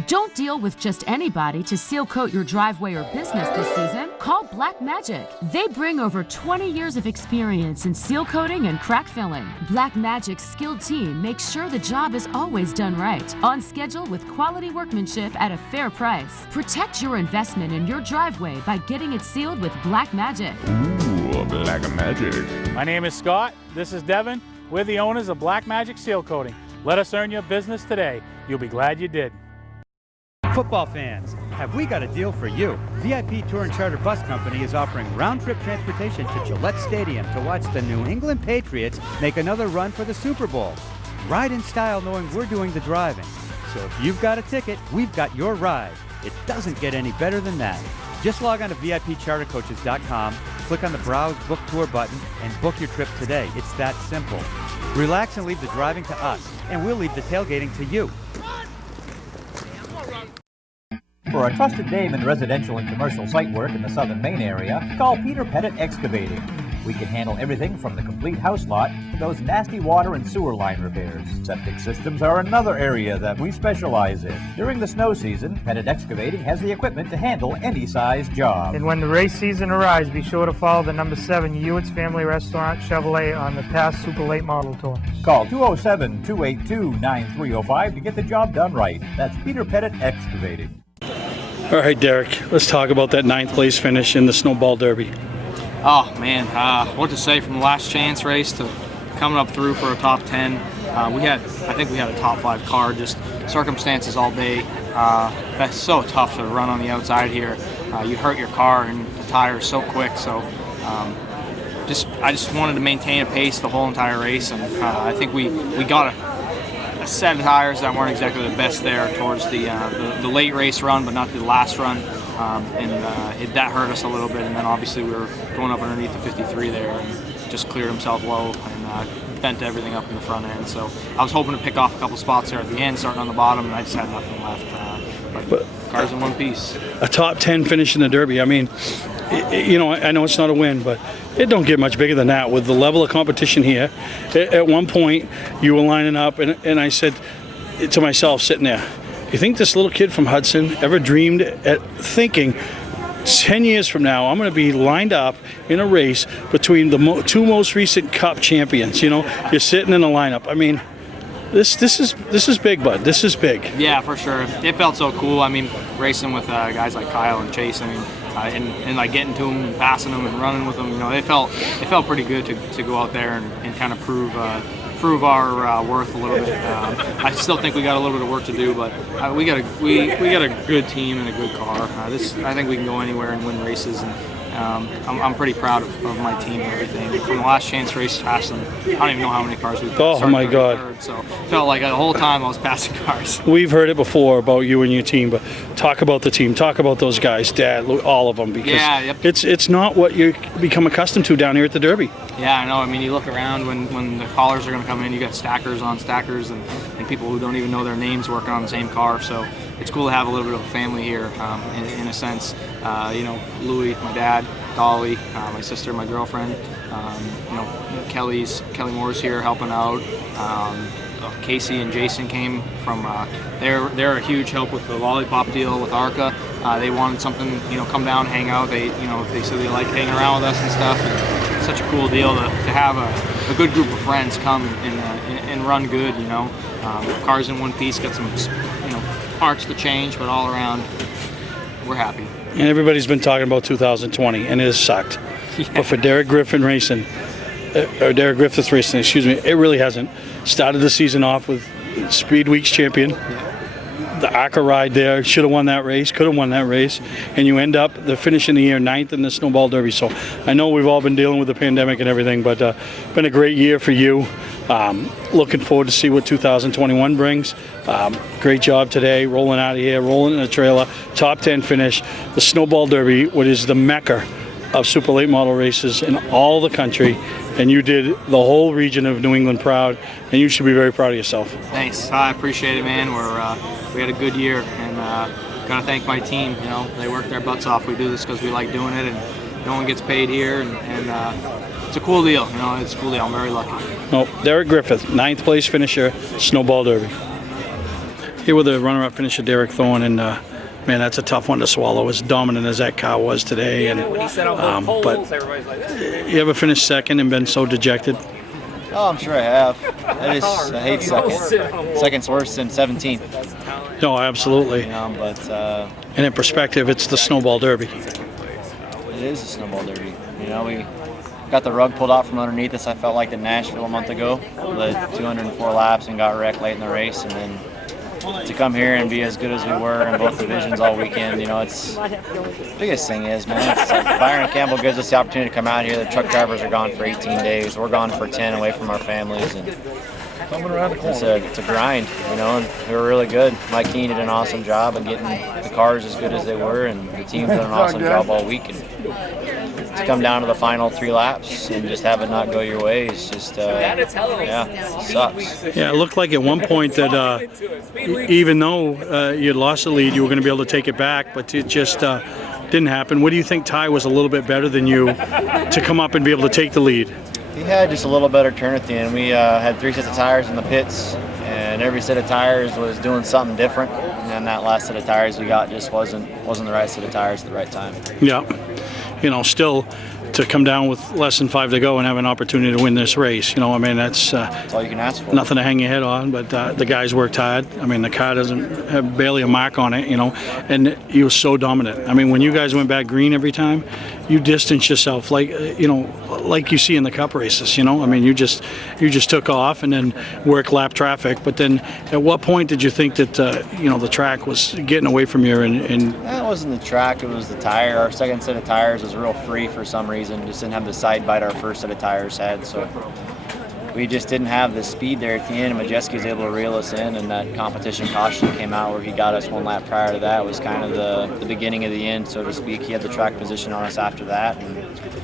Don't deal with just anybody to seal coat your driveway or business this season. Call Black Magic. They bring over 20 years of experience in seal coating and crack filling. Black Magic's skilled team makes sure the job is always done right, on schedule with quality workmanship at a fair price. Protect your investment in your driveway by getting it sealed with Black Magic. Ooh, Black Magic. My name is Scott. This is Devin. We're the owners of Black Magic Seal Coating. Let us earn your business today. You'll be glad you did. Football fans, have we got a deal for you? VIP Tour and Charter Bus Company is offering round-trip transportation to Gillette Stadium to watch the New England Patriots make another run for the Super Bowl. Ride in style knowing we're doing the driving. So if you've got a ticket, we've got your ride. It doesn't get any better than that. Just log on to VIPChartercoaches.com, click on the Browse Book Tour button, and book your trip today. It's that simple. Relax and leave the driving to us, and we'll leave the tailgating to you. For a trusted name in residential and commercial site work in the southern Maine area, call Peter Pettit Excavating. We can handle everything from the complete house lot to those nasty water and sewer line repairs. Septic systems are another area that we specialize in. During the snow season, Pettit Excavating has the equipment to handle any size job. And when the race season arrives, be sure to follow the number 7 Hewitt's Family Restaurant Chevrolet on the past Super Late Model Tour. Call 207-282-9305 to get the job done right. That's Peter Pettit Excavating. All right, Derek, let's talk about that 9th place finish in the Snowball Derby. Oh man, what to say from the last chance race to coming up through for a top 10. I think we had a top 5 car. Just circumstances all day. That's so tough to run on the outside here. You hurt your car and the tires so quick. So I just wanted to maintain a pace the whole entire race, and I think we got a set of tires that weren't exactly the best there towards the late race run, but not the last run. That hurt us a little bit, and then obviously we were going up underneath the 53 there and just cleared himself low and bent everything up in the front end. So I was hoping to pick off a couple spots there at the end, starting on the bottom, and I just had nothing left. But cars in one piece. A top 10 finish in the Derby. I mean, you know, I know it's not a win, but it don't get much bigger than that with the level of competition here. At one point, you were lining up, and I said to myself sitting there, you think this little kid from Hudson ever dreamed at thinking 10 years from now I'm going to be lined up in a race between the two most recent Cup champions? You know, you're sitting in a lineup. I mean, this is big, bud. This is big. Yeah, for sure. It felt so cool. I mean, racing with guys like Kyle and Chase. I mean, and like getting to them and passing them and running with them. You know, it felt pretty good to go out there and kind of prove our worth a little bit. I still think we got a little bit of work to do, but we got a good team and a good car. I think we can go anywhere and win races, and I'm pretty proud of my team and everything. From the last chance race past them, I don't even know how many cars we've Oh my God! So it felt like the whole time I was passing cars. We've heard it before about you and your team, but talk about the team. Talk about those guys, Dad, all of them, because it's not what you become accustomed to down here at the Derby. Yeah, I know. I mean, you look around when the callers are going to come in, you got stackers on stackers and people who don't even know their names working on the same car. So it's cool to have a little bit of a family here, in a sense. You know, Louie, my dad, Dolly, my sister, my girlfriend. You know, Kelly Moore's here helping out. Casey and Jason came from. They're a huge help with the lollipop deal with ARCA. They wanted something, you know, come down, hang out. They said they like hanging around with us and stuff. And it's such a cool deal to have a good group of friends come and run good. You know, cars in one piece, got some, you know, parts to change, but all around, we're happy. And everybody's been talking about 2020, and it has sucked. Yeah. But for Derek Griffith Racing, excuse me, it really hasn't. Started the season off with Speed Week's champion. The ARCA ride there, should have won that race, could have won that race, and you end up finishing the year 9th in the Snowball Derby. So I know we've all been dealing with the pandemic and everything, but been a great year for you. Looking forward to see what 2021 brings. Great job today, rolling out of here, rolling in a trailer, top 10 finish. The Snowball Derby, what is the mecca of super late model races in all the country, and you did the whole region of New England proud, and you should be very proud of yourself. Thanks. I appreciate it, man. We had a good year, and gotta thank my team. You know, they work their butts off. We do this because we like doing it, and no one gets paid here, and it's a cool deal. You know, it's a cool deal. I'm very lucky. Oh, Derek Griffith, 9th place finisher, Snowball Derby. Here with the runner-up finisher, Derek Thorne, and man, that's a tough one to swallow, as dominant as that car was today. And but you ever finished second and been so dejected? Oh, I'm sure I have. I hate second. Second's worse than 17th. No, absolutely. You know, but and in perspective, it's the Snowball Derby. It is the Snowball Derby. You know, we got the rug pulled out from underneath us. I felt like in Nashville a month ago. Led 204 laps and got wrecked late in the race, and then to come here and be as good as we were in both divisions all weekend, you know, it's the biggest thing is, man, it's like Byron and Campbell gives us the opportunity to come out here. The truck drivers are gone for 18 days. We're gone for 10 away from our families, and it's a grind, you know, and we were really good. Mike Keane did an awesome job of getting the cars as good as they were, and the team did an awesome job all week. And to come down to the final 3 laps and just have it not go your way is just, sucks. Yeah, it looked like at one point that even though you lost the lead, you were going to be able to take it back, but it just didn't happen. What do you think Ty was a little bit better than you to come up and be able to take the lead? He had just a little better turn at the end. We had 3 sets of tires in the pits, and every set of tires was doing something different. And that last set of tires we got just wasn't the right set of tires at the right time. Yeah, you know, still to come down with less than 5 to go and have an opportunity to win this race, you know, I mean, that's all you can ask for. Nothing to hang your head on, but the guys worked hard. I mean, the car doesn't have barely a mark on it, you know, and he was so dominant. I mean, when you guys went back green every time, you distanced yourself like, you know, like you see in the Cup races, you know. I mean, you just took off and then worked lap traffic. But then, at what point did you think that you know, the track was getting away from you? And that wasn't the track; it was the tire. Our second set of tires was real free for some reason. Just didn't have the side bite our first set of tires had. So we just didn't have the speed there at the end, and Majeski was able to reel us in, and that competition caution came out where he got us one lap prior to that. It was kind of the beginning of the end, so to speak. He had the track position on us after that, and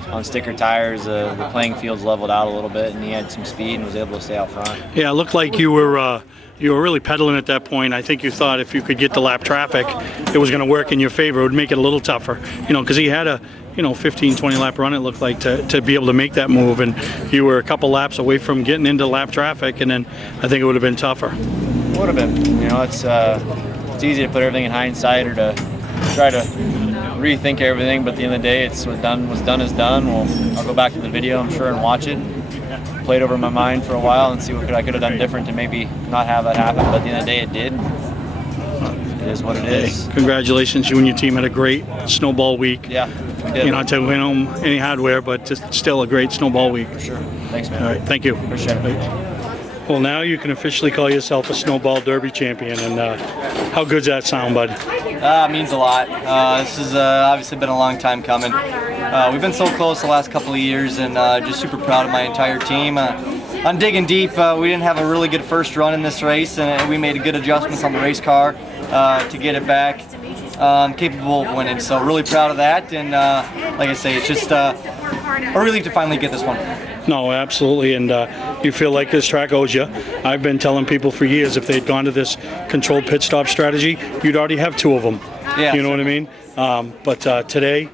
on sticker tires, the playing field's leveled out a little bit, and he had some speed and was able to stay out front. Yeah, it looked like you were really pedaling at that point. I think you thought if you could get the lap traffic, it was going to work in your favor. It would make it a little tougher, because he had a 15, 20 lap run, it looked like, to be able to make that move, and you were a couple laps away from getting into lap traffic, and then I think it would have been tougher. Would have been. It's easy to put everything in hindsight or to try to rethink everything, but at the end of the day, it's what's done is done. I'll go back to the video, I'm sure, and watch it. Played over my mind for a while and see what I could have done different to maybe not have that happen, but at the end of the day, it did. It is what it is. Congratulations, you and your team had a great snowball week. Yeah, we did. Not to win home any hardware, but just still a great snowball week. For sure. Thanks, man. All right, thank you. Appreciate it. Well, now you can officially call yourself a Snowball Derby champion, and how good's that sound, bud? It means a lot. This has obviously been a long time coming. We've been so close the last couple of years, and just super proud of my entire team. On digging deep, we didn't have a really good first run in this race, and we made good adjustments on the race car to get it back capable of winning. So really proud of that, and like I say, it's just a relief to finally get this one. No, absolutely, and you feel like this track owes you. I've been telling people for years if they'd gone to this controlled pit stop strategy, you'd already have two of them. Yeah. You know what I mean? But today,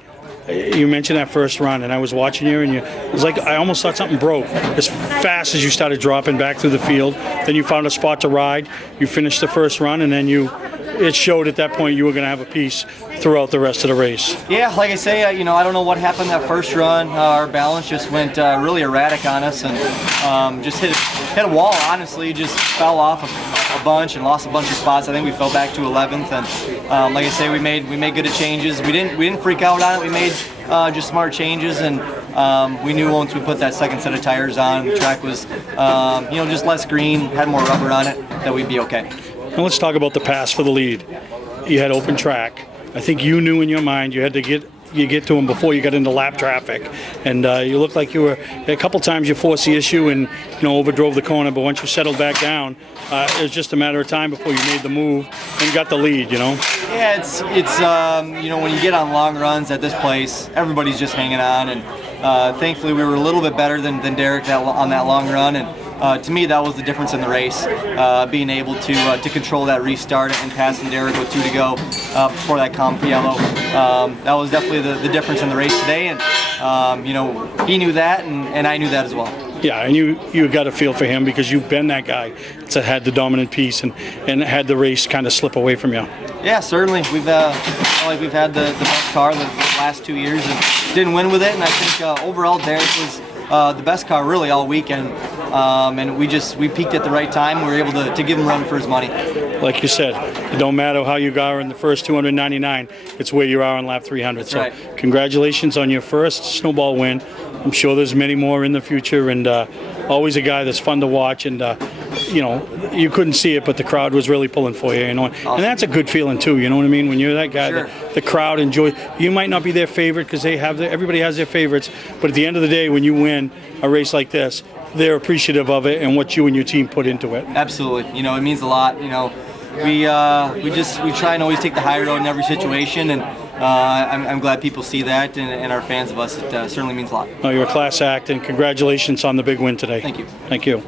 you mentioned that first run, and I was watching you, and it was like I almost thought something broke. As fast as you started dropping back through the field, then you found a spot to ride, you finished the first run, and then it showed at that point you were going to have a piece throughout the rest of the race. Yeah, like I say, I don't know what happened that first run. Our balance just went really erratic on us, and just hit a wall, honestly. Just fell off a bunch and lost a bunch of spots. I think we fell back to 11th, and like I say, we made good changes. We didn't freak out on it. We made just smart changes, and we knew once we put that second set of tires on, the track was just less green, had more rubber on it, that we'd be okay. Now let's talk about the pass for the lead. You had open track. I think you knew in your mind you had to get to him before you got into lap traffic, and you looked like you were a couple times you forced the issue and overdrove the corner, but once you settled back down, it was just a matter of time before you made the move and got the lead. Yeah, it's when you get on long runs at this place, everybody's just hanging on, and thankfully we were a little bit better than Derek on that long run, and to me, that was the difference in the race, being able to control that restart and passing Derek with 2 to go before that comp yellow. That was definitely the difference in the race today, and he knew that, and I knew that as well. Yeah, and you got a feel for him because you've been that guy that had the dominant piece and had the race kind of slip away from you. Yeah, certainly. We've had the best car the last 2 years and didn't win with it, and I think overall Derek was the best car really all weekend, and we peaked at the right time. We were able to give him run for his money. Like you said, it don't matter how you are in the first 299, it's where you are on lap 300. That's so right. Congratulations on your first Snowball win. I'm sure there's many more in the future, and always a guy that's fun to watch, and you couldn't see it, but the crowd was really pulling for you, Awesome. And that's a good feeling too, you know what I mean? When you're that guy, Sure. the crowd enjoys. You might not be their favorite because everybody has their favorites, but at the end of the day, when you win a race like this, they're appreciative of it and what you and your team put into it. Absolutely, it means a lot. We try and always take the high road in every situation, and I'm glad people see that and are fans of us. It certainly means a lot. You're a class act, and congratulations on the big win today. Thank you. Thank you.